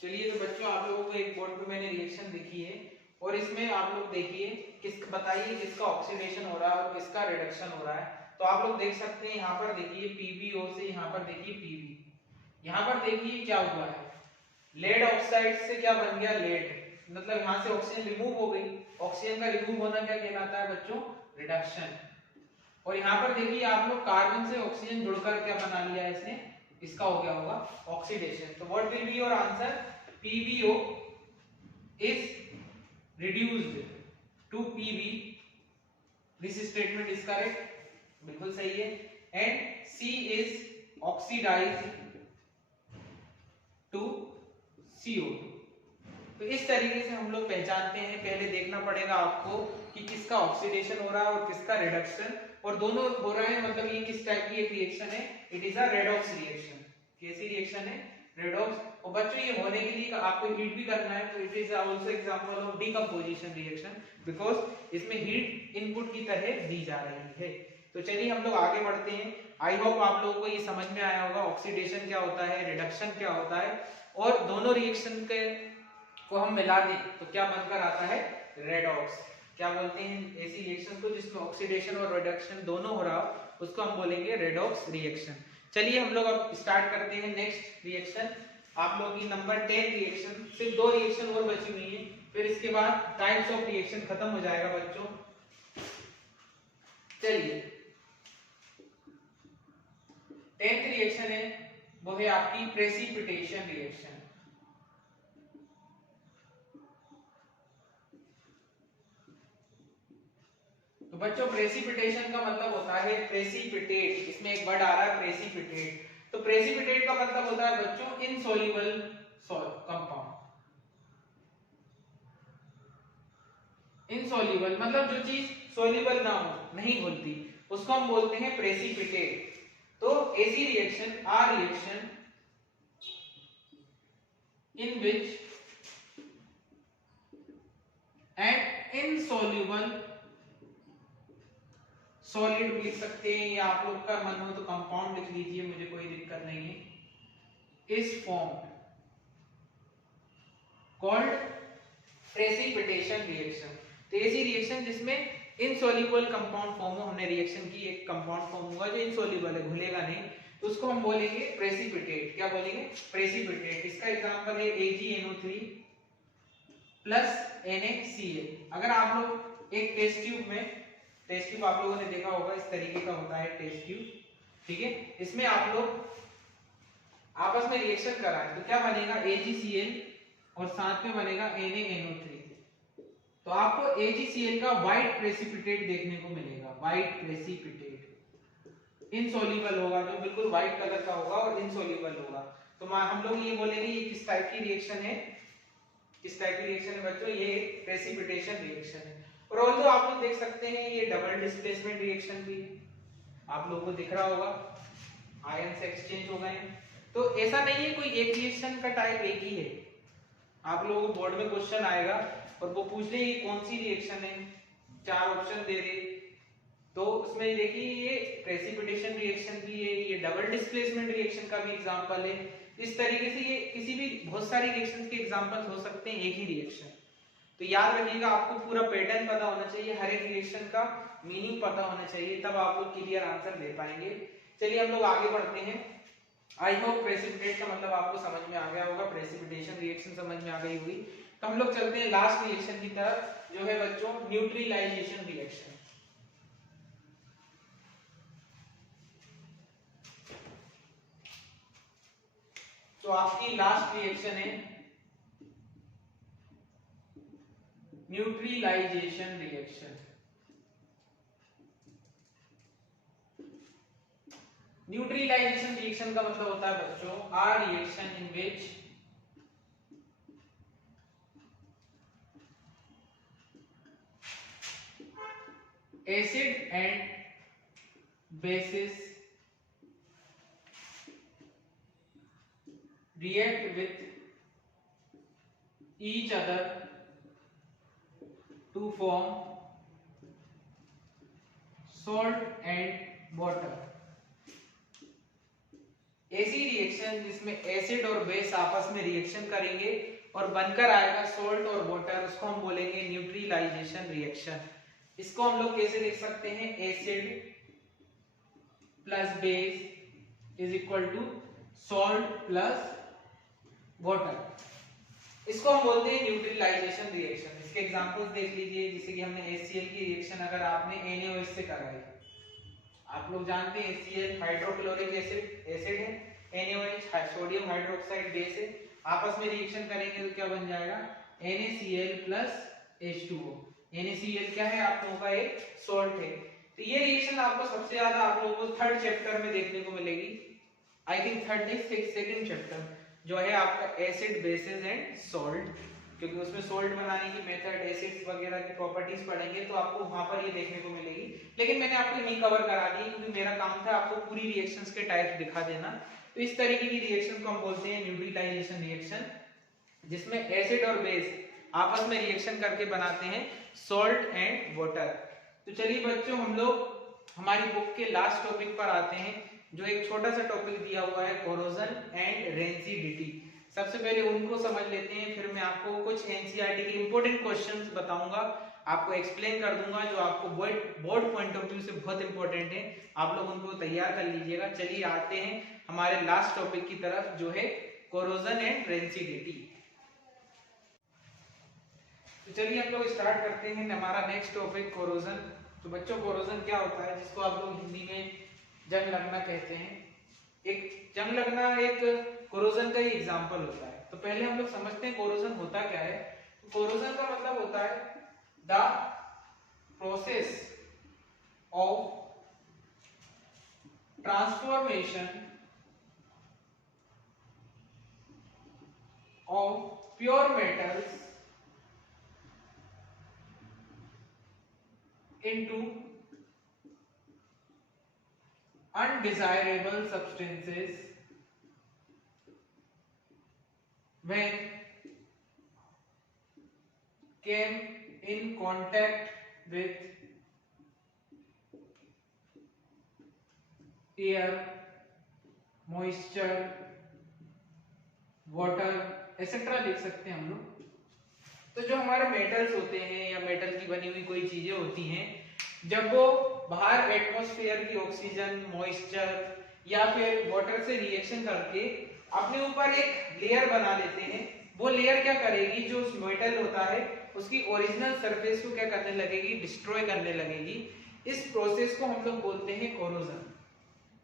चलिए तो बच्चों, आप लोगों को एक बोर्ड पे मैंने रिएक्शन लिखी है और इसमें आप लोग देखिए, बताइए किसका ऑक्सीडेशन हो रहा है और किसका रिडक्शन हो रहा है। तो आप लोग देख सकते हैं, यहाँ पर देखिए PbO से यहाँ पर देखिए Pb, यहाँ पर देखिए क्या हुआ है, लेड ऑक्साइड से क्या बन गया, लेड, मतलब यहाँ से ऑक्सीजन रिमूव हो गई। ऑक्सीजन का रिमूव होना क्या कहलाता है बच्चों, रिडक्शन। और यहाँ पर देखिए आप लोग, कार्बन से ऑक्सीजन जुड़कर क्या बना लिया है इसने, इसका हो गया होगा ऑक्सीडेशन। तो what will be your answer, PbO is reduced to Pb, this statement is correct, बिल्कुल सही है। and C is oxidized to CO2। तो इस तरीके से हम लोग पहचानते हैं। पहले देखना पड़ेगा आपको कि किसका ऑक्सीडेशन हो रहा है और किसका रिडक्शन, और दोनों हो रहे हैं, मतलब ये किस टाइप की एक रिएक्शन है, it is a redox reaction. कैसी रिएक्शन है, रेडॉक्स। और बच्चों ये होने के लिए आपको हीट भी करना है, तो it is also example of decomposition reaction, because इसमें हीट इनपुट की तरह दी जा रही है। तो चलिए हम लोग आगे बढ़ते हैं। आई होप आप लोगों को ये समझ में आया होगा ऑक्सीडेशन क्या होता है, रिडक्शन क्या होता है, और दोनों रिएक्शन के को हम मिला दें तो क्या बनकर आता है, रेडॉक्स। क्या बोलते हैं ऐसी रिएक्शन को जिसमें ऑक्सीडेशन और रिडक्शन दोनों हो रहा हो, उसको हम बोलेंगे रेडॉक्स रिएक्शन। चलिए हम लोग अब स्टार्ट करते हैं नेक्स्ट रिएक्शन। आप लोगों की नंबर 10 रिएक्शन, सिर्फ 2 रिएक्शन और बची हुई है, फिर इसके बाद टाइप्स ऑफ रिएक्शन खत्म हो जाएगा बच्चों। चलिए 10th रिएक्शन है, वो है आपकी प्रेसिपिटेशन रिएक्शन। तो बच्चों प्रेसिपिटेशन का मतलब होता है प्रेसिपिटेट, इसमें एक वर्ड आ रहा है प्रेसिपिटेट। तो प्रेसिपिटेट का मतलब होता है बच्चों इनसॉल्युबल कंपाउंड। इनसॉल्युबल मतलब जो चीज सोल्यूबल ना हो, नहीं घुलती, उसको हम बोलते हैं प्रेसिपिटेट। तो ऐसी reaction are reaction in which and insoluble solid लिख सकते हैं, या आप लोग का मन हो तो कंपाउंड लिख लीजिए, मुझे कोई दिक्कत नहीं है, is formed called precipitation reaction. तो ऐसी रिएक्शन जिसमें इनसॉल्युबल कंपाउंड फॉर्म हो, हमने रिएक्शन की, एक कंपाउंड फॉर्म होगा जो इनसॉल्युबल है, घुलेगा नहीं, तो उसको हम बोलेंगे प्रेसिपिटेट। क्या बोलेंगे? प्रेसिपिटेट। इसका एग्जांपल है AgNO3 प्लस NaCl। अगर आप लोग एक टेस्ट ट्यूब में, टेस्ट ट्यूब आप लोगों ने देखा होगा, इस तरीके का होता है टेस्ट ट्यूब, ठीक है, इसमें आप लोग आपस में रिएक्शन कराएं तो क्या बनेगा? AgCl और साथ में बनेगा NaNO3। तो आपको AgCl का व्हाइट प्रेसिपिटेट देखने को मिलेगा, व्हाइट प्रेसिपिटेट, इनसॉल्युबल होगा, जो बिल्कुल व्हाइट कलर का होगा और इनसॉल्युबल होगा। तो हम लोग ये बोलेंगे ये किस टाइप की रिएक्शन है, किस टाइप की रिएक्शन है बच्चों? ये प्रेसिपिटेशन रिएक्शन है। और ऑल्दो आप लोग देख सकते हैं ये डबल डिस्प्लेसमेंट रिएक्शन भी है, आप लोगों को दिख रहा होगा, आयन से एक्सचेंज हो गए हैं। तो ऐसा नहीं है कोई एक रिएक्शन का टाइप एक ही है, आप लोगों को बोर्ड में क्वेश्चन आएगा और वो पूछ ले कौन सी रिएक्शन है, 4 ऑप्शन दे रहे, तो उसमें देखिए ये प्रेसिपिटेशन रिएक्शन भी है, ये डबल डिस्प्लेसमेंट रिएक्शन का भी एग्जांपल है। इस तरीके से ये किसी भी बहुत सारी रिएक्शंस के एग्जांपल्स हो सकते हैं एक ही रिएक्शन। तो याद रखिएगा, आपको पूरा पैटर्न पता होना चाहिए, हर एक रिएक्शन का मीनिंग पता होना चाहिए, तब आप लोग क्लियर आंसर दे पाएंगे। चलिए हम लोग आगे बढ़ते हैं। आई होप प्रेसिपिटेट का मतलब आपको समझ में आ गया होगा, प्रेसिपिटेशन रिएक्शन समझ में आ गई होगी। तो हम लोग चलते हैं लास्ट रिएक्शन की तरफ, जो है बच्चों न्यूट्रलाइजेशन रिएक्शन। तो आपकी लास्ट रिएक्शन है न्यूट्रलाइजेशन रिएक्शन। न्यूट्रलाइजेशन रिएक्शन का मतलब होता है बच्चों a reaction in which acid and bases react with each other to form salt and water। ऐसी रिएक्शन जिसमें एसिड और बेस आपस में रिएक्शन करेंगे और बनकर आएगा सॉल्ट और वाटर, उसको हम बोलेंगे न्यूट्रलाइजेशन रिएक्शन। इसको हम लोग कैसे लिख सकते हैं? Acid plus base is equal to salt plus water. इसको हम बोलते हैं न्यूट्रलाइजेशन रिएक्शन। इसके एग्जांपल्स देख लीजिए, जैसे कि हमने HCl की रिएक्शन अगर आपने NaOH से कराई, आप लोग जानते हैं HCl हाइड्रोक्लोरिक एसिड है, NaOH सोडियम हाइड्रोक्साइड बेस है, आपस में रिएक्शन करेंगे तो क्या बन जाएगा? NaCl plus H2O। NaCl क्या है? आप लोगों का एक सॉल्ट है। तो ये रिएक्शन आपको सबसे ज्यादा आप लोगों को 3rd चैप्टर में देखने को मिलेगी, आई थिंक 3rd नहीं 2nd चैप्टर, जो है आपका एसिड बेसिस एंड सॉल्ट, क्योंकि उसमें सॉल्ट बनाने की मेथड, एसिड्स वगैरह की प्रॉपर्टीज पढ़ेंगे, तो आपको वहां पर ये देखने को मिलेगी। लेकिन मैंने आपको यही कवर करा दी क्योंकि मेरा काम था आपको पूरी रिएक्शंस के टाइप्स दिखा देना। तो इस तरीके की रिएक्शन को हम बोलते हैं न्यूट्रलाइजेशन रिएक्शन, जिसमें एसिड और बेस आपस में रिएक्शन करके बनाते हैं सॉल्ट एंड वाटर। तो चलिए बच्चों, हम लोग हमारी बुक के लास्ट टॉपिक पर आते हैं, जो एक छोटा सा टॉपिक दिया हुआ है कोरोजन एंड रेंसिडिटी। सबसे पहले उनको समझ लेते हैं, फिर मैं आपको कुछ एनसीईआरटी के इंपॉर्टेंट क्वेश्चंस बताऊंगा, आपको एक्सप्लेन कर दूंगा, जो आपको बोर्ड पॉइंट ऑफ व्यू से बहुत इंपॉर्टेंट है, आप लोग उनको तैयार कर लीजिएगा। चलिए आते हैं हमारे लास्ट टॉपिक की तरफ, जो है कोरोजन एंड रेंसिडिटी। तो चलिए हम लोग स्टार्ट करते हैं हमारा नेक्स्ट टॉपिक कोरोजन। तो बच्चों कोरोजन क्या होता है, जिसको आप लोग हिंदी में जंग लगना कहते हैं। एक जंग लगना एक कोरोजन का ही एग्जांपल होता है। तो पहले हम लोग समझते हैं कोरोजन होता क्या है। तो कोरोजन का मतलब होता है the process of transformation of pure metals into undesirable substances when in contact with air, moisture, water etcetera लिख सकते हैं हम लोग। तो जो हमारे मेटल्स होते हैं या मेटल की बनी हुई कोई चीजें होती हैं, जब वो बाहर एटमॉस्फेयर की ऑक्सीजन, मॉइस्चर या फिर वाटर से रिएक्शन करके अपने ऊपर एक लेयर बना लेते हैं, वो लेयर क्या करेगी, जो मेटल होता है उसकी ओरिजिनल सरफेस को क्या करने लगेगी, डिस्ट्रॉय करने लगेगी। इस प्रोसेस को हम लोग बोलते हैं कोरोजन।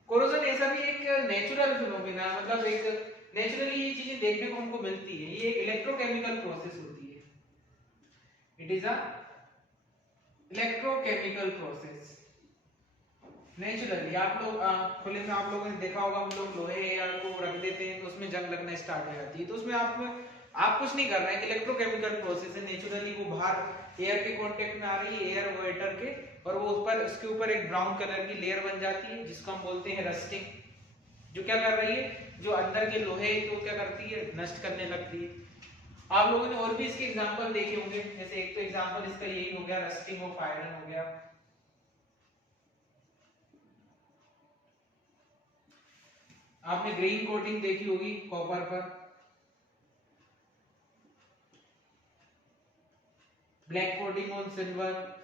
कोरोजन ऐसा भी एक नेचुरल फिनोमेना, मतलब एक नेचुरली ये चीजें देखने को हमको मिलती है। ये एक इलेक्ट्रोकेमिकल प्रोसेस होती है। It is a electrochemical process naturally. आप लोग खुले में आप लोगों ने देखा होगा, हम लोग लोहे या को रख देते हैं तो उसमें जंग लगना स्टार्ट हो जाती है। तो उसमें आप कुछ नहीं कर रहे हैं, इलेक्ट्रोकेमिकल प्रोसेस है। नेचुरली वो बाहर एयर के कांटेक्ट में आ रही है, एयर वाटर के, और वो ऊपर उसके ऊपर एक ब्राउन कलर की लेयर बन जाती है जिसको हम बोलते हैं रस्टिंग। जो क्या कर रही है, जो अंदर के लोहे को क्या करती है, नष्ट करने लगती है। आप लोगों ने और भी इसके एग्जांपल देखे होंगे, जैसे एक तो एग्जांपल इसका यही हो गया, रस्टिंग ऑफ आयरन हो गया। आपने ग्रीन कोटिंग देखी होगी कॉपर पर, ब्लैक कोटिंग ऑन सिल्वर।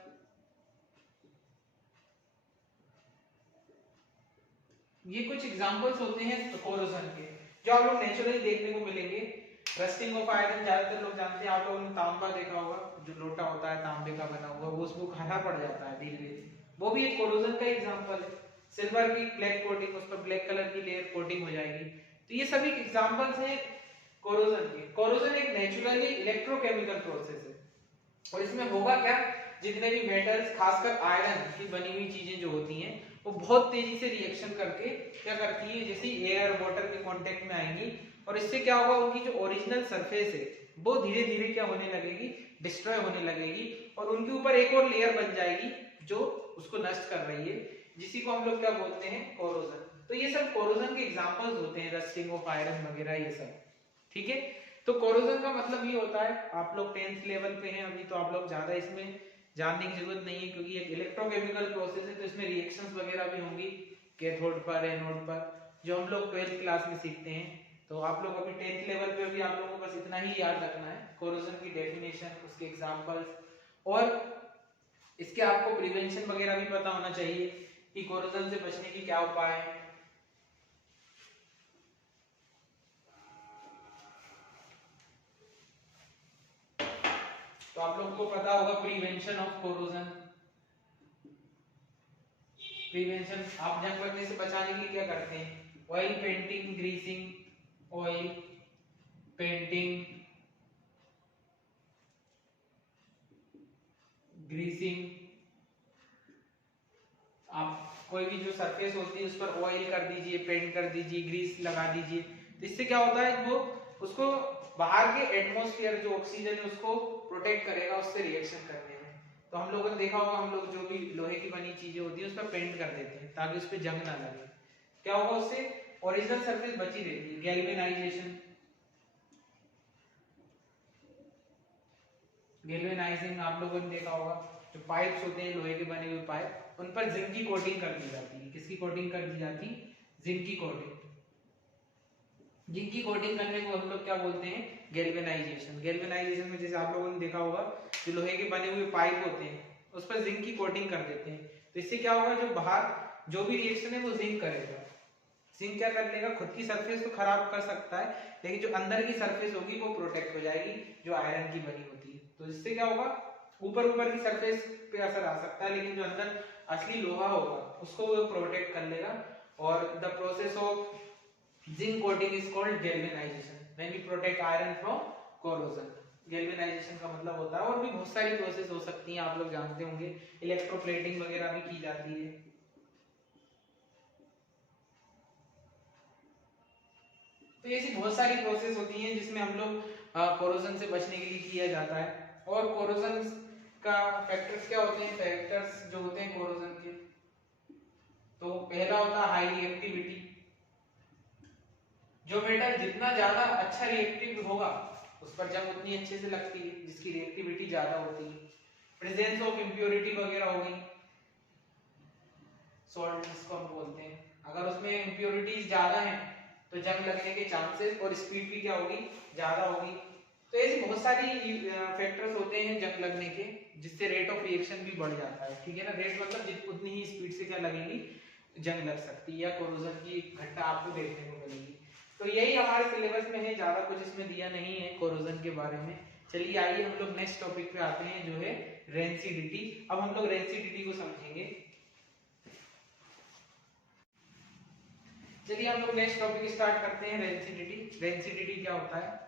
ये कुछ एग्जांपल्स होते हैं कोरोजन के, जो आप लोग नेचुरली देखने को मिलेंगे। रस्टिंग ऑफ आयरन ज्यादातर लोग जानते हैं, आप लोगों ने तांबा देखा होगा, जो लोटा होता है तांबे का बना हुआ, वो उसको काला पड़ जाता है धीरे धीरे, वो भी एक कोरोजन का एग्जांपल है। सिल्वर की ब्लैक कोटिंग, उस पर ब्लैक कलर की लेयर कोटिंग हो जाएगी। तो ये सभी एग्जांपल्स हैं कोरोजन के। कोरोजन एक नेचुरली इलेक्ट्रोकेमिकल प्रोसेस है, और इसमें होगा क्या, जितने भी मेटल्स, खासकर आयरन की बनी हुई चीजें जो होती हैं, वो बहुत तेजी से रिएक्शन करके क्या करती है, जैसे एयर वाटर के कांटेक्ट में आएंगी, और इससे क्या होगा, उनकी जो ओरिजिनल सरफेस है वो धीरे धीरे क्या होने लगेगी, डिस्ट्रॉय होने लगेगी, और उनके ऊपर एक और लेयर बन जाएगी जो उसको नष्ट कर रही है, जिसी को हम लोग क्या बोलते हैं, कोरोजन। तो ये सब कोरोजन के एग्जांपल्स होते हैं, रस्टिंग ऑफ आयरन वगैरह ये सब। ठीक है, तो कोरोजन का मतलब ये होता है, आप लोग 10th लेवल पे हैं अभी, तो आप लोग ज्यादा इसमें जानने की जरूरत नहीं है, क्योंकि एक इलेक्ट्रोकेमिकल प्रोसेस है, तो इसमें रिएक्शंस वगैरह भी होंगी कैथोड पर, एनोड पर, जो हम लोग 12th क्लास में सीखते हैं। तो आप लोग अभी 10th लेवल पे भी आप लोगों को बस इतना ही याद रखना है, कोरोजन की डेफिनेशन, उसके एग्जांपल्स, और इसके आपको प्रिवेंशन वगैरह भी पता होना चाहिए कि कोरोजन से बचने की क्या उपाय है। तो आप लोगों को पता होगा प्रिवेंशन ऑफ कोरोजन। प्रिवेंशन, आप जंग लगने से बचाने के लिए क्या करते हैं, oil painting, greasing, oil painting, greasing. आप कोई भी जो सरफेस होती है उस पर ऑयल कर दीजिए, पेंट कर दीजिए, ग्रीस लगा दीजिए, तो इससे क्या होता है, वो उसको बाहर के एटमॉस्फेयर जो ऑक्सीजन है उसको प्रोटेक्ट करेगा उससे रिएक्शन करने में। तो हम लोगों ने देखा होगा, हम लोग जो भी लोहे की बनी चीजें होती है उस पर पेंट कर देते हैं ताकि उस पर जंग ना लगे। क्या होगा, उससे ओरिजिनल सरफेस बची रहती है। गैल्वेनाइजेशन, गैल्वेनाइजिंग आप लोगों ने देखा होगा, जो पाइप्स होते हैं लोहे के बने हुए पाइप, उन पर जिंक की कोटिंग कर दी जाती है। किसकी कोटिंग कर दी जाती, जिंक की कोटिंग। जिंक की कोटिंग करने को हम लोग क्या बोलते हैं, गैल्वेनाइजेशन। गैल्वेनाइजेशन में जैसे आप लोगों ने देखा होगा, जो लोहे के बने हुए पाइप होते हैं उस पर जिंक की कोटिंग कर देते हैं। तो इससे क्या होगा, जो बाहर जो भी रिएक्शन है वो जिंक करेगा। जिंक क्या कर लेगा, खुद की सरफेस तो खराब कर सकता है, लेकिन जो अंदर की सरफेस होगी वो प्रोटेक्ट हो जाएगी, जो आयरन की बनी होती है। तो इससे क्या होगा, ऊपर की सरफेस पे असर आ सकता है, लेकिन जो अंदर असली लोहा होगा उसको वो प्रोटेक्ट कर लेगा। और the process of zinc coating is called galvanization when we protect iron from corrosion. Galvanization का मतलब होता है, और भी बहुत सारी प्रोसेस हो सकती हैं, आप लोग जानते होंगे, इलेक्ट्रोप्लेटिंग वगैरह भी की जाती है। तो ऐसी बहुत सारी प्रोसेस होती हैं जिसमें हम लोग कोरोजन से बचने के लिए किया जाता है। और कोरोजन का फैक्टर्स क्या होते हैं, फैक्टर्स जो होते हैं कोरोजन के, तो पहला होता है हाई रिएक्टिविटी। जो मेटल जितना ज्यादा अच्छा रिएक्टिव होगा उस पर जंग उतनी अच्छे से लगती है, जिसकी रिएक्टिविटी ज्यादा होती है। प्रेजेंस ऑफ इम्प्योरिटी वगैरह हो गई, सॉल्ट जिसको हम बोलते हैं, अगर उसमें इम्प्योरिटीज ज्यादा हैं तो जंग लगने के चांसेस और स्पीड भी क्या होगी, ज्यादा होगी। तो ऐसी बहुत सारी फैक्टर्स होते हैं जंग लगने के, जिससे रेट ऑफ रिएक्शन भी बढ़ जाता है, ठीक है ना। रेट मतलब उतनी ही स्पीड से क्या लगेगी, जंग लग सकती है या कोरोजन की घटना आपको देखने को मिलेगी। तो यही हमारे सिलेबस में है, ज्यादा कुछ इसमें दिया नहीं है कोरोजन के बारे में। चलिए आइए हम लोग नेक्स्ट टॉपिक पे आते हैं, जो है रेंसिडिटी। अब हम लोग रेंसिडिटी को समझेंगे। चलिए हम लोग नेक्स्ट टॉपिक स्टार्ट करते हैं, रेंसिडिटी। रेंसिडिटी क्या होता है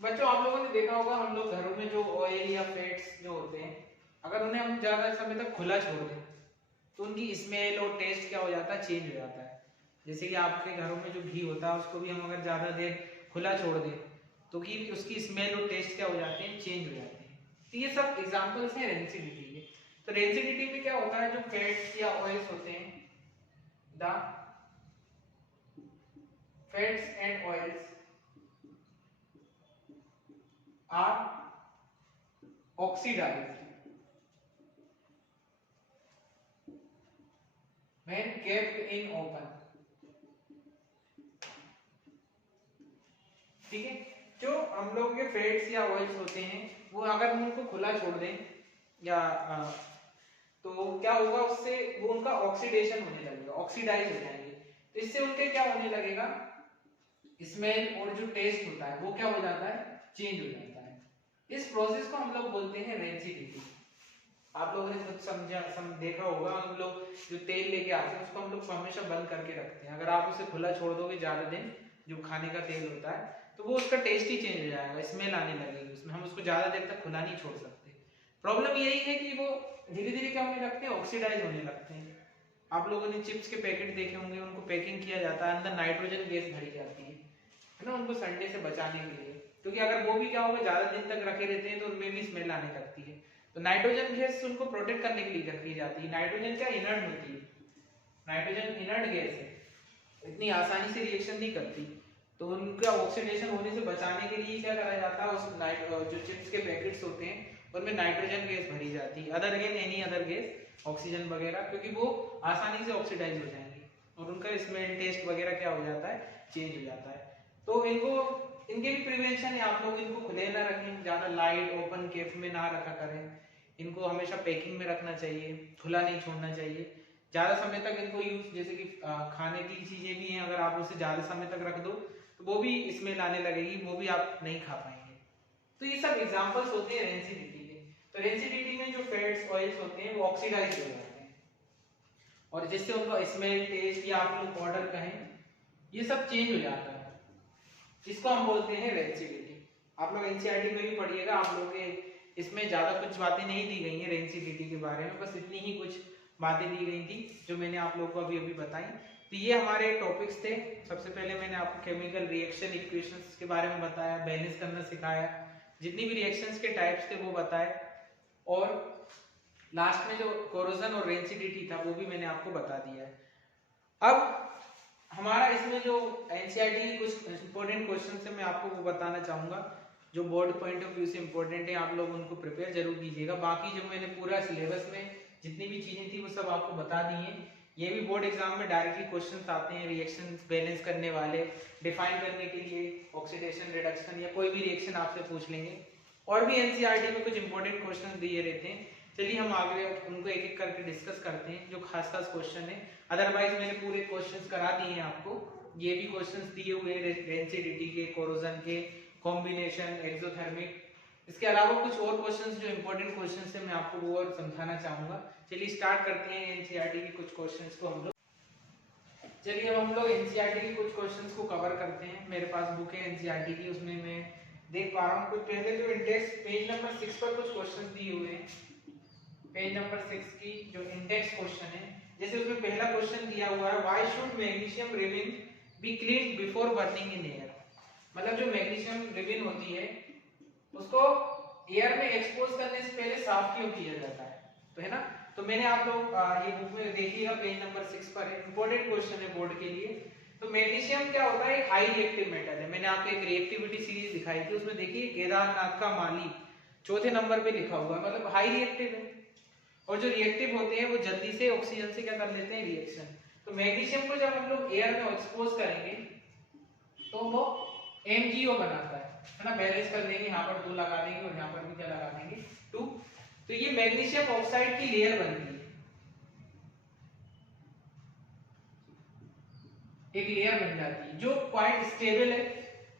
बच्चों, आप लोगों ने देखा होगा हम लोग घरों में जो ऑयल या फैट्स जो होते हैं, अगर उन्हें हम ज्यादा समय तक खुला छोड़ दें तो उनकी स्मेल और टेस्ट क्या हो जाता है, चेंज हो जाता है। जैसे कि आपके घरों में जो घी होता है उसको भी हम अगर ज्यादा देर खुला छोड़ दें तो कि उसकी स्मेल और टेस्ट क्या हो जाते हैं, चेंज हो जाते हैं। तो ये सब एग्जांपल्स हैं रेंसिडिटी के। तो रेंसिडिटी में क्या होता है, जो फैट्स या ऑयल्स होते हैं, the fats and oils are oxidized when kept in open, ठीक है। जो हम लोग के फैट्स या ऑयल्स होते हैं वो अगर हम उनको खुला छोड़ दें या तो क्या होगा, उससे वो उनका ऑक्सीडेशन होने लगेगा, ऑक्सीडाइज हो जाएंगे। तो इससे उनके क्या होने लगेगा, स्मेल और जो टेस्ट होता है वो क्या हो जाता है, चेंज हो जाता है। इस प्रोसेस को हम लोग बोलते हैं रेंसिडिटी। आप लोगों ने खुद देखा होगा, हम लोग जो तेल लेके आते हैं उसको हम लोग हमेशा बंद करके रखते हैं। अगर आप उसे खुला छोड़ दोगे ज्यादा दिन, जो खाने का तेल होता है, तो वो उसका टेस्ट ही चेंज हो जाएगा, स्मेल आने लगेगी उसमें। हम उसको ज्यादा देर तक खुला नहीं छोड़ सकते। प्रॉब्लम यही है कि वो धीरे धीरे क्या होने लगते हैं, ऑक्सीडाइज होने लगते हैं। आप लोगों ने चिप्स के पैकेट देखे होंगे, उनको पैकिंग किया जाता है, अंदर नाइट्रोजन गैस भरी जाती है ना, उनको सड़ने से बचाने के लिए। क्योंकि अगर वो भी क्या होगा, ज्यादा दिन तक रखे रहते हैं तो उनमें भी स्मेल आने लगती है। तो नाइट्रोजन गैस उनको प्रोटेक्ट करने के लिए रखी जाती है। नाइट्रोजन क्या इनर्ट होती है, नाइट्रोजन इनर्ट गैस है, इतनी आसानी से रिएक्शन नहीं करती। तो उनका ऑक्सीडेशन होने से बचाने के लिए क्या करा जाता है, उस जो चिप्स के पैकेट्स होते हैं उनमें नाइट्रोजन गैस भरी जाती है, other than any other gas, oxygen वगैरह, क्योंकि वो आसानी से ऑक्सीडाइज हो जाएंगे और उनका स्मेल टेस्ट वगैरह क्या हो जाता है, चेंज हो जाता है। तो इनके भी प्रिवेंशन है, आप लोग इनको खुले ना रखें, ज्यादा लाइट ओपन केफ में ना रखा करें, इनको हमेशा पैकिंग में रखना चाहिए, खुला नहीं छोड़ना चाहिए। ज्यादा समय तक इनको यूज, जैसे कि खाने की चीजें भी हैं, अगर आप उसे ज्यादा समय तक रख दो तो वो भी स्मेल आने लगेगी, वो भी आप नहीं खा पाएंगे। तो ये सब एग्जांपल्स होते हैं रेंसिडिटी के। तो रेंसिडिटी में जो फैट्स ऑयल्स होते हैं वो ऑक्सीडाइज हो जाते हैं और जिससे उनका स्मेल टेस्ट या आप लोग पाउडर कहें, ये सब चेंज हो जाता है, जिसको हम बोलते हैं रेंसिडिटी। आप लोग एनसीईआरटी में भी पढ़िएगा, आप लोग के इसमें ज्यादा कुछ बातें नहीं दी गई हैं रेंसिडिटी के बारे में, बस इतनी ही कुछ बातें दी गई थी जो मैंने आप लोगों को अभी अभी बताई। तो ये हमारे टॉपिक्स थे। सबसे पहले मैंने आपको केमिकल रिएक्शन इक्वेशंस के बारे में बताया, बैलेंस करना सिखाया, जितनी भी रिएक्शंस के टाइप्स थे वो बताए, और लास्ट में जो कोरोजन और रेंसिडिटी था वो भी मैंने आपको बता दिया है। अब हमारा इसमें जो एनसीईआरटी की कुछ इंपॉर्टेंट क्वेश्चन है मैं आपको वो बताना चाहूंगा, जो बोर्ड पॉइंट ऑफ व्यू से इंपॉर्टेंट है, आप लोग उनको प्रिपेयर जरूर कीजिएगा। बाकी जो मैंने पूरा सिलेबस में जितनी भी चीजें थी वो सब आपको बता दी हैं। ये भी बोर्ड एग्जाम में डायरेक्टली क्वेश्चंस आते हैं, रिएक्शंस बैलेंस करने वाले, डिफाइन करने के लिए ऑक्सीडेशन रिडक्शन या कोई भी रिएक्शन आपसे पूछ लेंगे। और भी एनसीईआरटी में कुछ इंपॉर्टेंट क्वेश्चन दिए रहते हैं। चलिए हम आगे उनको एक एक करके डिस्कस करते हैं, जो खास खास क्वेश्चन है। अदरवाइज मैंने पूरे क्वेश्चंस करा दिए हैं आपको, ये भी क्वेश्चंस दिए हुए हैं रेंसिडिटी के, कोरोजन के, कॉम्बिनेशन, एक्सोथर्मिक। इसके अलावा कुछ और क्वेश्चंस जो इंपॉर्टेंट क्वेश्चंस है मैं आपको वो और समझाना चाहूंगा। चलिए स्टार्ट करते हैं एनसीईआरटी के कुछ क्वेश्चंस को हम लोग। चलिए अब हम लोग एनसीईआरटी के कुछ क्वेश्चंस को कवर करते हैं। मेरे पास बुक है एनसीईआरटी की, उसमें मैं देख पा रहा हूँ कुछ पहले जो इंडेक्स पेज नंबर 6 पर कुछ क्वेश्चंस दिए हुए हैं। पेज नंबर 6 की जो इंडेक्स क्वेश्चन है, जैसे उसमें पहला क्वेश्चन दिया हुआ है, why should magnesium ribbon be cleaned before burning in air. मतलब जो मैग्नीशियम रिबिन होती है उसको एयर में एक्सपोज करने से पहले साफ क्यों किया जाता है, तो है ना। तो मैंने आप लोग ये बुक में देखिएगा, पेज नंबर 6 पर है, इंपॉर्टेंट क्वेश्चन है बोर्ड के लिए। तो मैग्नीशियम क्या होता है, एक हाई रिएक्टिव मेटल है। मैंने आपको एक रिएक्टिविटी सीरीज दिखाई थी, उसमें देखिए केदारनाथ का माली चौथे नंबर पे लिखा हुआ है, मतलब हाई रिएक्टिव है। और जो रिएक्टिव होते हैं वो जल्दी से ऑक्सीजन से क्या कर लेते हैं, रिएक्शन। तो मैग्नीशियम को जब हम लोग एयर में एक्सपोज करेंगे तो वो MgO बनाता है ना, बैलेंस कर लेंगे, यहाँ पर 2 लगा देंगे और यहाँ पर भी क्या लगा देंगे 2। तो ये मैग्नीशियम ऑक्साइड की लेयर बनती है, एक लेयर बन जाती है जो क्वाइट स्टेबल है,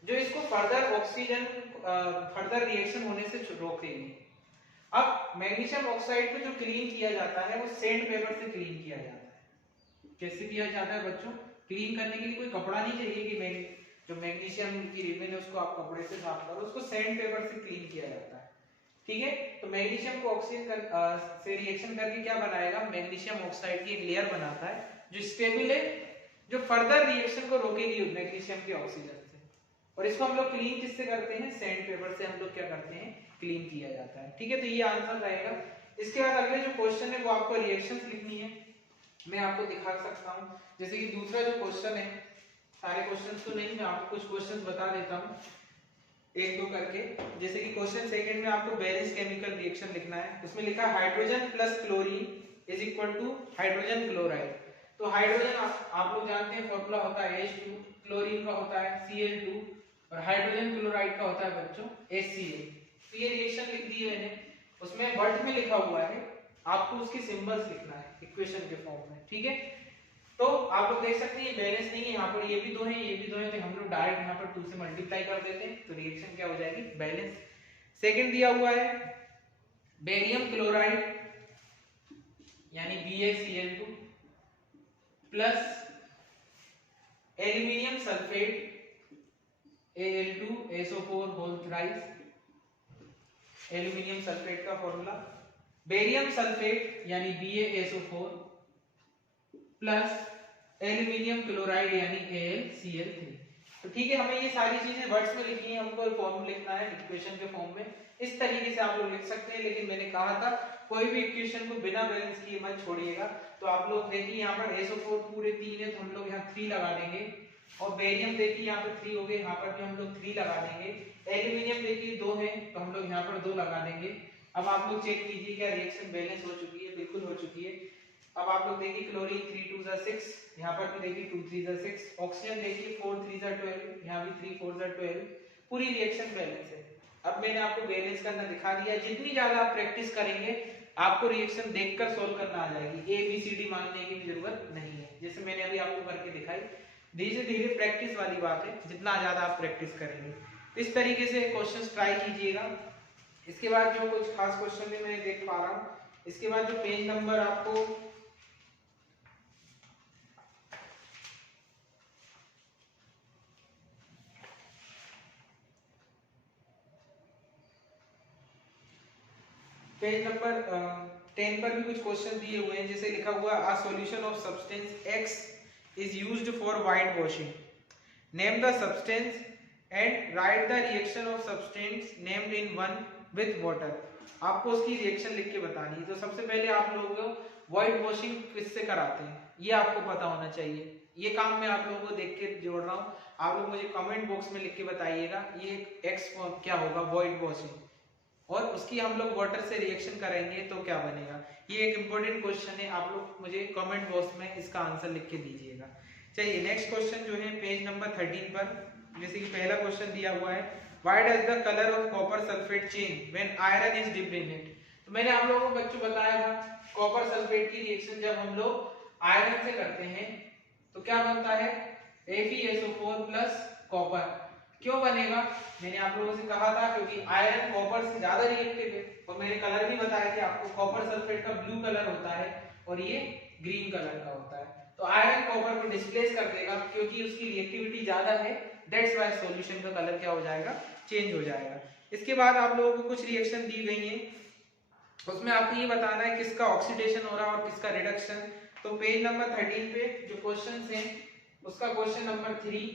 जो इसको फर्दर ऑक्सीजन फर्दर रिएक्शन होने से रोकेगी। अब मैग्नीशियम ऑक्साइड को जो क्लीन किया जाता है वो सैंड पेपर से क्लीन किया जाता है। कैसे किया जाता है बच्चों, क्लीन करने के लिए कोई कपड़ा नहीं चाहिए कि जो मैग्नीशियम की रिबन है उसको आप कपड़े से साफ करो, उसको सैंड पेपर से क्लीन किया जाता है। ठीक है, तो मैग्नीशियम को ऑक्सीजन से रिएक्शन करके क्या बनाएगा, मैग्नीशियम ऑक्साइड की एक लेयर बनाता है जो स्टेबल है, जो फर्दर रिएक्शन को रोकेगी मैग्नीशियम के ऑक्सीजन से। और इसको हम लोग क्लीन किससे करते हैं, सैंड पेपर से हम लोग क्या करते हैं, क्लीन किया जाता है। ठीक है, तो ये आंसर रहेगा। इसके बाद अगले जो क्वेश्चन है वो आपको रिएक्शंस लिखनी है, मैं आपको दिखा सकता हूं। जैसे कि दूसरा जो क्वेश्चन है, सारे क्वेश्चंस तो नहीं, मैं आपको कुछ क्वेश्चंस बता देता हूं एक दो करके। जैसे कि क्वेश्चन सेकंड में आपको बैलेंस केमिकल रिएक्शन लिखना है, उसमें लिखा hydrogen plus chlorine is equal to hydrogen chloride. तो हाइड्रोजन आप लोग जानते हैं फॉर्मूला होता है H2, क्लोरीन का होता है Cl2 और हाइड्रोजन क्लोराइड का होता है बच्चों HCl। तो ये रिएक्शन लिख दी है मैंने, उसमें वर्ड में लिखा हुआ है, आपको उसके सिंबल्स लिखना है इक्वेशन के फॉर्म में। ठीक है, तो आप लोग देख सकते हैं ये बैलेंस नहीं है, यहाँ पर ये भी 2 है, ये भी 2 है, तो हम लोग डायरेक्ट यहाँ पर 2 से मल्टीप्लाई कर देते हैं, तो रिएक्शन क्या हो जाएगी, बैलेंस। सेकंड दिया हुआ है बेरियम क्लोराइड यानी BaCl2 plus aluminium sulphate Al2SO4 whole thrice, aluminium sulphate का फॉर्मूला, बेरियम सल्फेट यानी BaSO4 प्लस एल्यूमिनियम क्लोराइड यानी AlCl3। तो ठीक है, हमें ये सारी चीजें वर्ड्स में लिखनी है, हमको फॉर्म लिखना है इक्वेशन के फॉर्म में। इस तरीके से आप लोग लिख सकते हैं, लेकिन मैंने कहा था कोई भी इक्वेशन को बिना बैलेंस किए मत छोड़िएगा। तो आप लोग देखिए यहाँ पर SO4 पूरे 3 है, तो हम लोग यहाँ 3 लगा देंगे, और बेरियम देखिए यहाँ पर 3 हो गए, यहाँ पर भी हम लोग 3 लगा देंगे। एल्यूमिनियम देखिए 2 है, तो हम लोग यहाँ पर 2 लगा देंगे। अब आप लोग चेक कीजिए क्या रिएक्शन बैलेंस हो चुकी है, बिल्कुल हो चुकी है। अब आप लोग देखिए क्लोरीन 3 2 6, यहाँ पर भी देखिए 2 3 6, ऑक्सीजन देखिए 4 3 12, यहाँ भी 3 4 12, पूरी रिएक्शन बैलेंस है। अब मैंने आपको बैलेंस करना दिखा दिया, जितनी ज्यादा आप प्रैक्टिस करेंगे आपको रिएक्शन देखकर सोल्व करना आ जाएगी, ABCD मानने की भी जरूरत नहीं है, जैसे मैंने अभी आपको करके दिखाई। धीरे धीरे प्रैक्टिस वाली बात है, जितना ज्यादा आप प्रैक्टिस करेंगे। इस तरीके से क्वेश्चंस ट्राई कीजिएगा। इसके बाद जो कुछ खास क्वेश्चन भी मैं देख पा रहा हूँ, इसके बाद जो पेज नंबर आपको पेज नंबर 10 पर भी कुछ क्वेश्चन दिए हुए हैं। जैसे लिखा हुआ a solution of substance X is used for white washing, name the substance and right the reaction of substance named in one with water. आपको उसकी रिएक्शन लिख के बतानी है। तो सबसे पहले आप लोग व्हाइट वॉशिंग किससे कराते हैं ये आपको पता होना चाहिए। ये काम मैं आप लोगों को देख के जोड़ रहा हूँ, आप लोग मुझे कमेंट बॉक्स में लिख के बताइएगा ये X क्या होगा, व्हाइट वॉशिंग, और उसकी हम लोग वाटर से रिएक्शन करेंगे तो क्या बनेगा। ये एक इंपॉर्टेंट क्वेश्चन है, आप लोग मुझे कमेंट बॉक्स में इसका आंसर लिख के दीजिएगा। चलिए नेक्स्ट क्वेश्चन जो है पेज नंबर 13 पर, जैसे कि पहला क्वेश्चन दिया हुआ है why does the colour of copper sulphate change when iron is dipped in it. तो मैंने आप लोगों को बच्चों बताया था कॉपर सल्फेट की रिएक्शन जब हम लोग आयरन से करते हैं तो क्या बनता है, FeSO4 प्लस कॉपर। क्यों बनेगा, मैंने आप लोगों से कहा था क्योंकि आयरन कॉपर से ज्यादा रिएक्टिव है, और मैंने कलर भी बताए थे आपको, कॉपर सल्फेट का ब्लू कलर होता है और ये ग्रीन कलर का होता है। तो आयरन कॉपर को डिस्प्लेस कर देगा क्योंकि उसकी रिएक्टिविटी ज्यादा है, दैट्स व्हाई सॉल्यूशन का कलर क्या हो जाएगा, चेंज हो जाएगा। इसके बाद आप लोगों को कुछ रिएक्शन दी गई है, उसमें आपको ये बताना है किसका ऑक्सीडेशन हो रहा है और किसका रिडक्शन। तो पेज नंबर 13 पे जो क्वेश्चंस हैं उसका क्वेश्चन नंबर 3,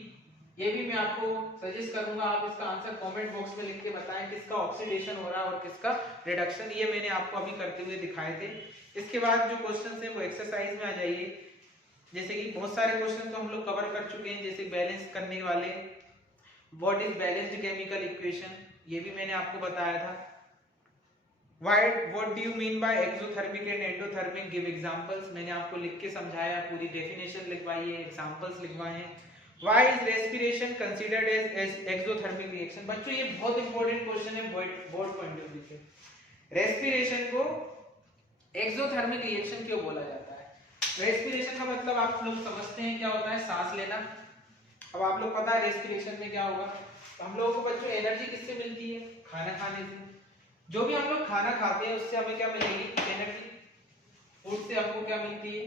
ये भी मैं आपको सजेस्ट करूंगा आप इसका आंसर कमेंट बॉक्स में लिख के बताएं किसका ऑक्सीडेशन हो रहा है और किसका रिडक्शन, ये मैंने आपको अभी करते हुए दिखाए थे। इसके बाद जो क्वेश्चंस हैं वो एक्सरसाइज में आ जाइए। जैसे कि बहुत सारे क्वेश्चन तो हम लोग कवर कर चुके हैं, जैसे बैलेंस करने वाले, what is balanced chemical equation, ये भी मैंने आपको बताया था। What do you mean by exothermic and endothermic, give examples. मैंने आपको लिख के समझाया, पूरी डेफिनेशन लिखवाई है, एग्जांपल्स लिखवाए हैं। Why is respiration considered as exothermic reaction. बच्चों ये बहुत इंपॉर्टेंट क्वेश्चन है बोर्ड पॉइंट ऑफ व्यू से। रेस्पिरेशन को एक्सोथर्मिक रिएक्शन क्यों बोला जाता है? रेस्पिरेशन का मतलब आप लोग समझते हैं क्या होता है, सांस लेना। अब आप लोग पता है रेस्पिरेशन में क्या होगा। तो हम लोगों को बच्चों एनर्जी किससे मिलती है? खाना खाने से। जो भी हम लोग खाना खाते हैं उससे हमें क्या मिलेगी? एनर्जी। फूड से हमको क्या मिलती है?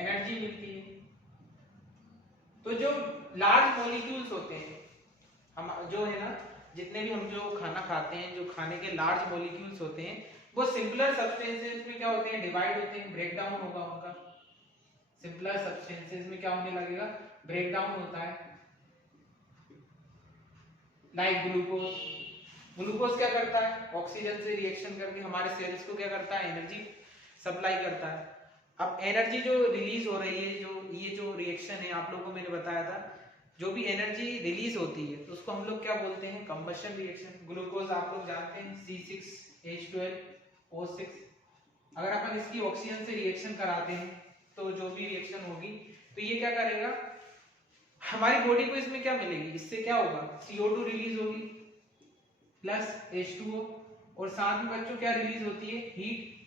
एनर्जी मिलती है। तो जो लार्ज मॉलिक्यूल्स होते हैं, हम जो है ना, जितने भी हम जो खाना खाते हैं, जो खाने के लार्ज मॉलिक्यूल्स होते हैं, वो सिंपलर सब्सटेंसेस में क्या होते हैं? डिवाइड होते हैं, ब्रेक डाउन होगा उनका। सिंपलर सब्सटेंसेस में क्या होने लगेगा? ब्रेक डाउन होता है। Like glucose. ग्लूकोज क्या करता है? ऑक्सीजन से रिएक्शन करके हमारे सेल्स को क्या करता है? एनर्जी सप्लाई करता है। अब एनर्जी जो रिलीज हो रही है, ये जो रिएक्शन है, आप लोगों को मैंने बताया था, जो भी एनर्जी रिलीज होती है तो उसको हम लोग क्या बोलते हैं? Combustion reaction. ग्लूकोज आप लोग जानते हैं C6H12O6। अगर अपन इसकी ऑक्सीजन से रिएक्शन कराते हैं तो जो भी रिएक्शन होगी तो ये क्या करेगा? हमारी बॉडी को इसमें क्या मिलेगी? इससे क्या होगा? CO2 रिलीज होगी प्लस H2O, और साथ में बच्चों क्या रिलीज होती है? हीट।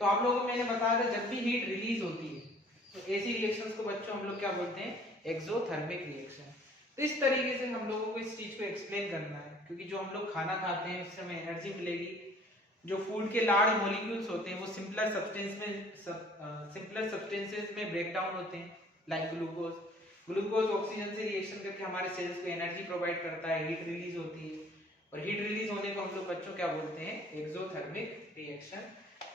तो आप लोगों को मैंने बताया था, जब भी हीट रिलीज होती है तो ऐसी रिएक्शंस को बच्चों हम लोग क्या बोलते हैं? Exothermic reaction. तो इस तरीके से हम लोगों को इस चीज को एक्सप्लेन करना है, क्योंकि जो हम लोग खाना खाते हैं उससे हमें एनर्जी मिलेगी। जो फूड के लार्ज मॉलिक्यूल्स होते हैं वो सिंपलर सब्सटेंसेस में ब्रेक डाउन होते हैं, लाइक ग्लूकोज। ग्लूकोज ऑक्सीजन से रिएक्शन करके हमारे सेल्स को एनर्जी प्रोवाइड करता है, हीट रिलीज होती है, और हीट रिलीज होने को हम लोग बच्चों क्या बोलते हैं? Exothermic reaction.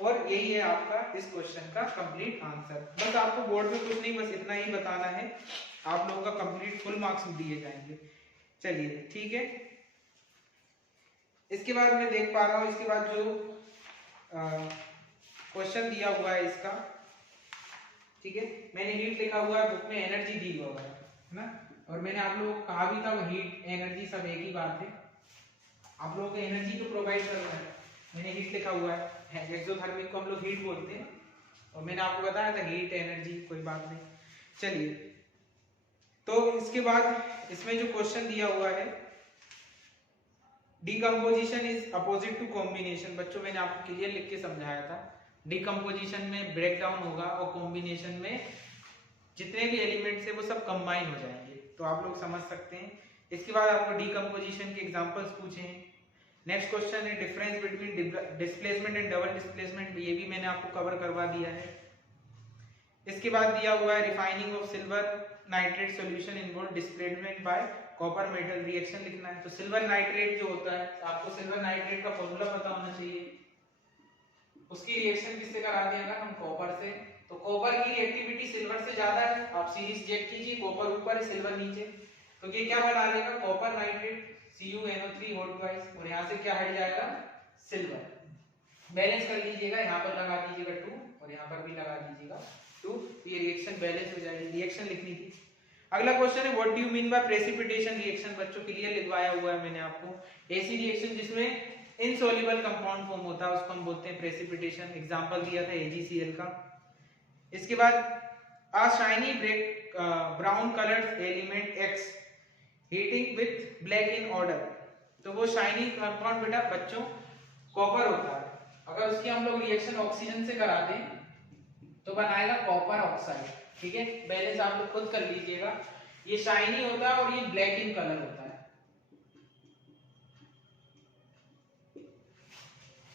और यही है आपका इस क्वेश्चन का कंप्लीट आंसर। बस आपको बोर्ड में कुछ नहीं, बस इतना ही बताना है, आप लोगों का कंप्लीट फुल मार्क्स दिए जाएंगे। चलिए ठीक है। इसके बाद मैं देख पा रहा हूँ, इसके बाद जो क्वेश्चन दिया हुआ है इसका, ठीक है, मैंने हीट लिखा हुआ है, बुक में एनर्जी दी हुआ है ना, और मैंने आप लोगों को कहा भी था हीट एनर्जी सब एक ही बात है। आप लोगों को एनर्जी तो प्रोवाइड कर रहा है, मैंने हीट लिखा हुआ है। एक्सोथर्मिक को हम लोग हीट बोलते हैं, और मैंने आपको बताया था हीट एनर्जी कोई बात नहीं। चलिए, तो इसके बाद इसमें जो क्वेश्चन दिया हुआ है, decomposition is opposite to combination. बच्चों मैंने आपको क्लियर लिख के समझाया था, डिकम्पोजिशन में ब्रेक डाउन होगा और कॉम्बिनेशन में जितने भी एलिमेंट्स है वो सब कंबाइन हो जाएंगे। तो आप लोग समझ सकते हैं। इसके बाद आपको डिकम्पोजिशन के एग्जांपल्स पूछे हैं। नेक्स्ट क्वेश्चन है difference between displacement and double displacement, ये भी मैंने आपको कवर करवा दिया है। इसके बाद दिया हुआ है refining of silver nitrate solution involve displacement bye copper metal reaction लिखना है। तो सिल्वर नाइट्रेट जो होता है, आपको सिल्वर नाइट्रेट का फॉर्मूला पता होना चाहिए। उसकी रिएक्शन किससे करा देगा? हम कॉपर से। तो कॉपर की रिएक्टिविटी सिल्वर से ज्यादा है, आप सीरीज चेक कीजिए, कॉपर ऊपर है सिल्वर नीचे, तो ये क्या बना लेगा? Copper nitrate CuNO3 whole twice, और यहाँ से क्या हट जाएगा? सिल्वर। बैलेंस कर लीजिएगा, यहाँ पर लगा दीजिएगा 2 और यहाँ पर भी लगा दीजिएगा 2, ये रिएक्शन बैलेंस हो जाएगी। रिएक्शन लिखनी थी। अगला क्वेश्चन है what do you mean by precipitation reaction. बच्चों के लिए लिखवाया हुआ है मैंने आपको, ऐसी रिएक्शन जिसमें इनसॉल्युबल कंपाउंड फॉर्म होता है उसको हम बोलते हैं प्रेसिपिटेशन। एग्जांपल दिया था AgCl का। इसके बाद अ shiny brown coloured element X heating with black in order. तो वो शाइनी कंपाउंड बेटा बच्चों कॉपर होता है, अगर उसकी हम लोग रिएक्शन ऑक्सीजन से करा दें तो बनाएगा कॉपर ऑक्साइड। ठीक है, बैलेंस आप लोग खुद कर लीजिएगा। ये शाइनी होता है और ये ब्लैक इन कलर होता है।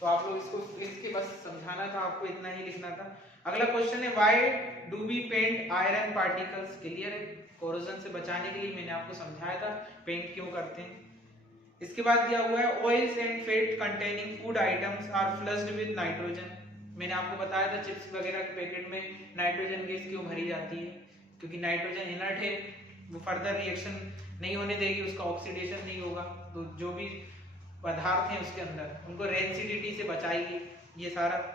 तो आप लोग इसको इसके बस समझाना था आपको, इतना ही लिखना था। अगला क्वेश्चन है why do we paint iron particles. Clear है, कोरोजन से बचाने के लिए मैंने आपको समझाया था पेंट क्यों करते हैं। इसके बाद दिया हुआ है oils and fat containing food items are flushed with nitrogen. मैंने आपको बताया था चिप्स वगैरह के पैकेट में नाइट्रोजन गैस क्यों भरी जाती है, क्योंकि नाइट्रोजन इनर्ट है, वो फर्दर रिएक्शन नहीं होने देगी, उसका ऑक्सीडेशन नहीं होगा, तो जो भी पदार्थ हैं उसके अंदर उनको रेंसिडिटी से बचाएगी ये सारा।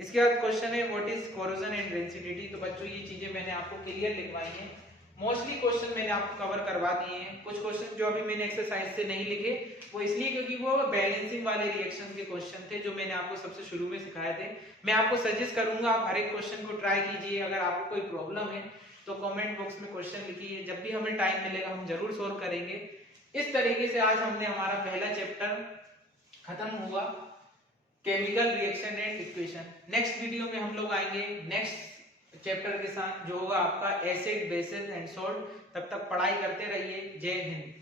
इसके बाद क्वेश्चन है what is corrosion and rancidity. तो बच्चों ये चीजें मैंने आपको क्लियर लिखवाई हैं, मोस्टली क्वेश्चन मैंने आपको कवर करवा दिए हैं। कुछ क्वेश्चन जो अभी मैंने एक्सरसाइज से नहीं लिखे वो इसलिए क्योंकि वो बैलेंसिंग वाले रिएक्शन के क्वेश्चन थे जो मैंने आपको सबसे शुरू में सिखाए थे। मैं आपको सजेस्ट करूंगा आप हर एक क्वेश्चन को ट्राई कीजिए। अगर आपको कोई प्रॉब्लम है तो कमेंट बॉक्स में क्वेश्चन लिखिए, जब भी हमें टाइम मिलेगा हम जरूर सोल्व करेंगे। इस तरीके से आज हमने हमारा पहला चैप्टर खत्म हुआ, chemical reaction and equation. Next video में हम लोग आएंगे नेक्स्ट चैप्टर के साथ जो होगा आपका एसिड बेसिस एंड सॉल्ट। तब तक पढ़ाई करते रहिए। जय हिंद।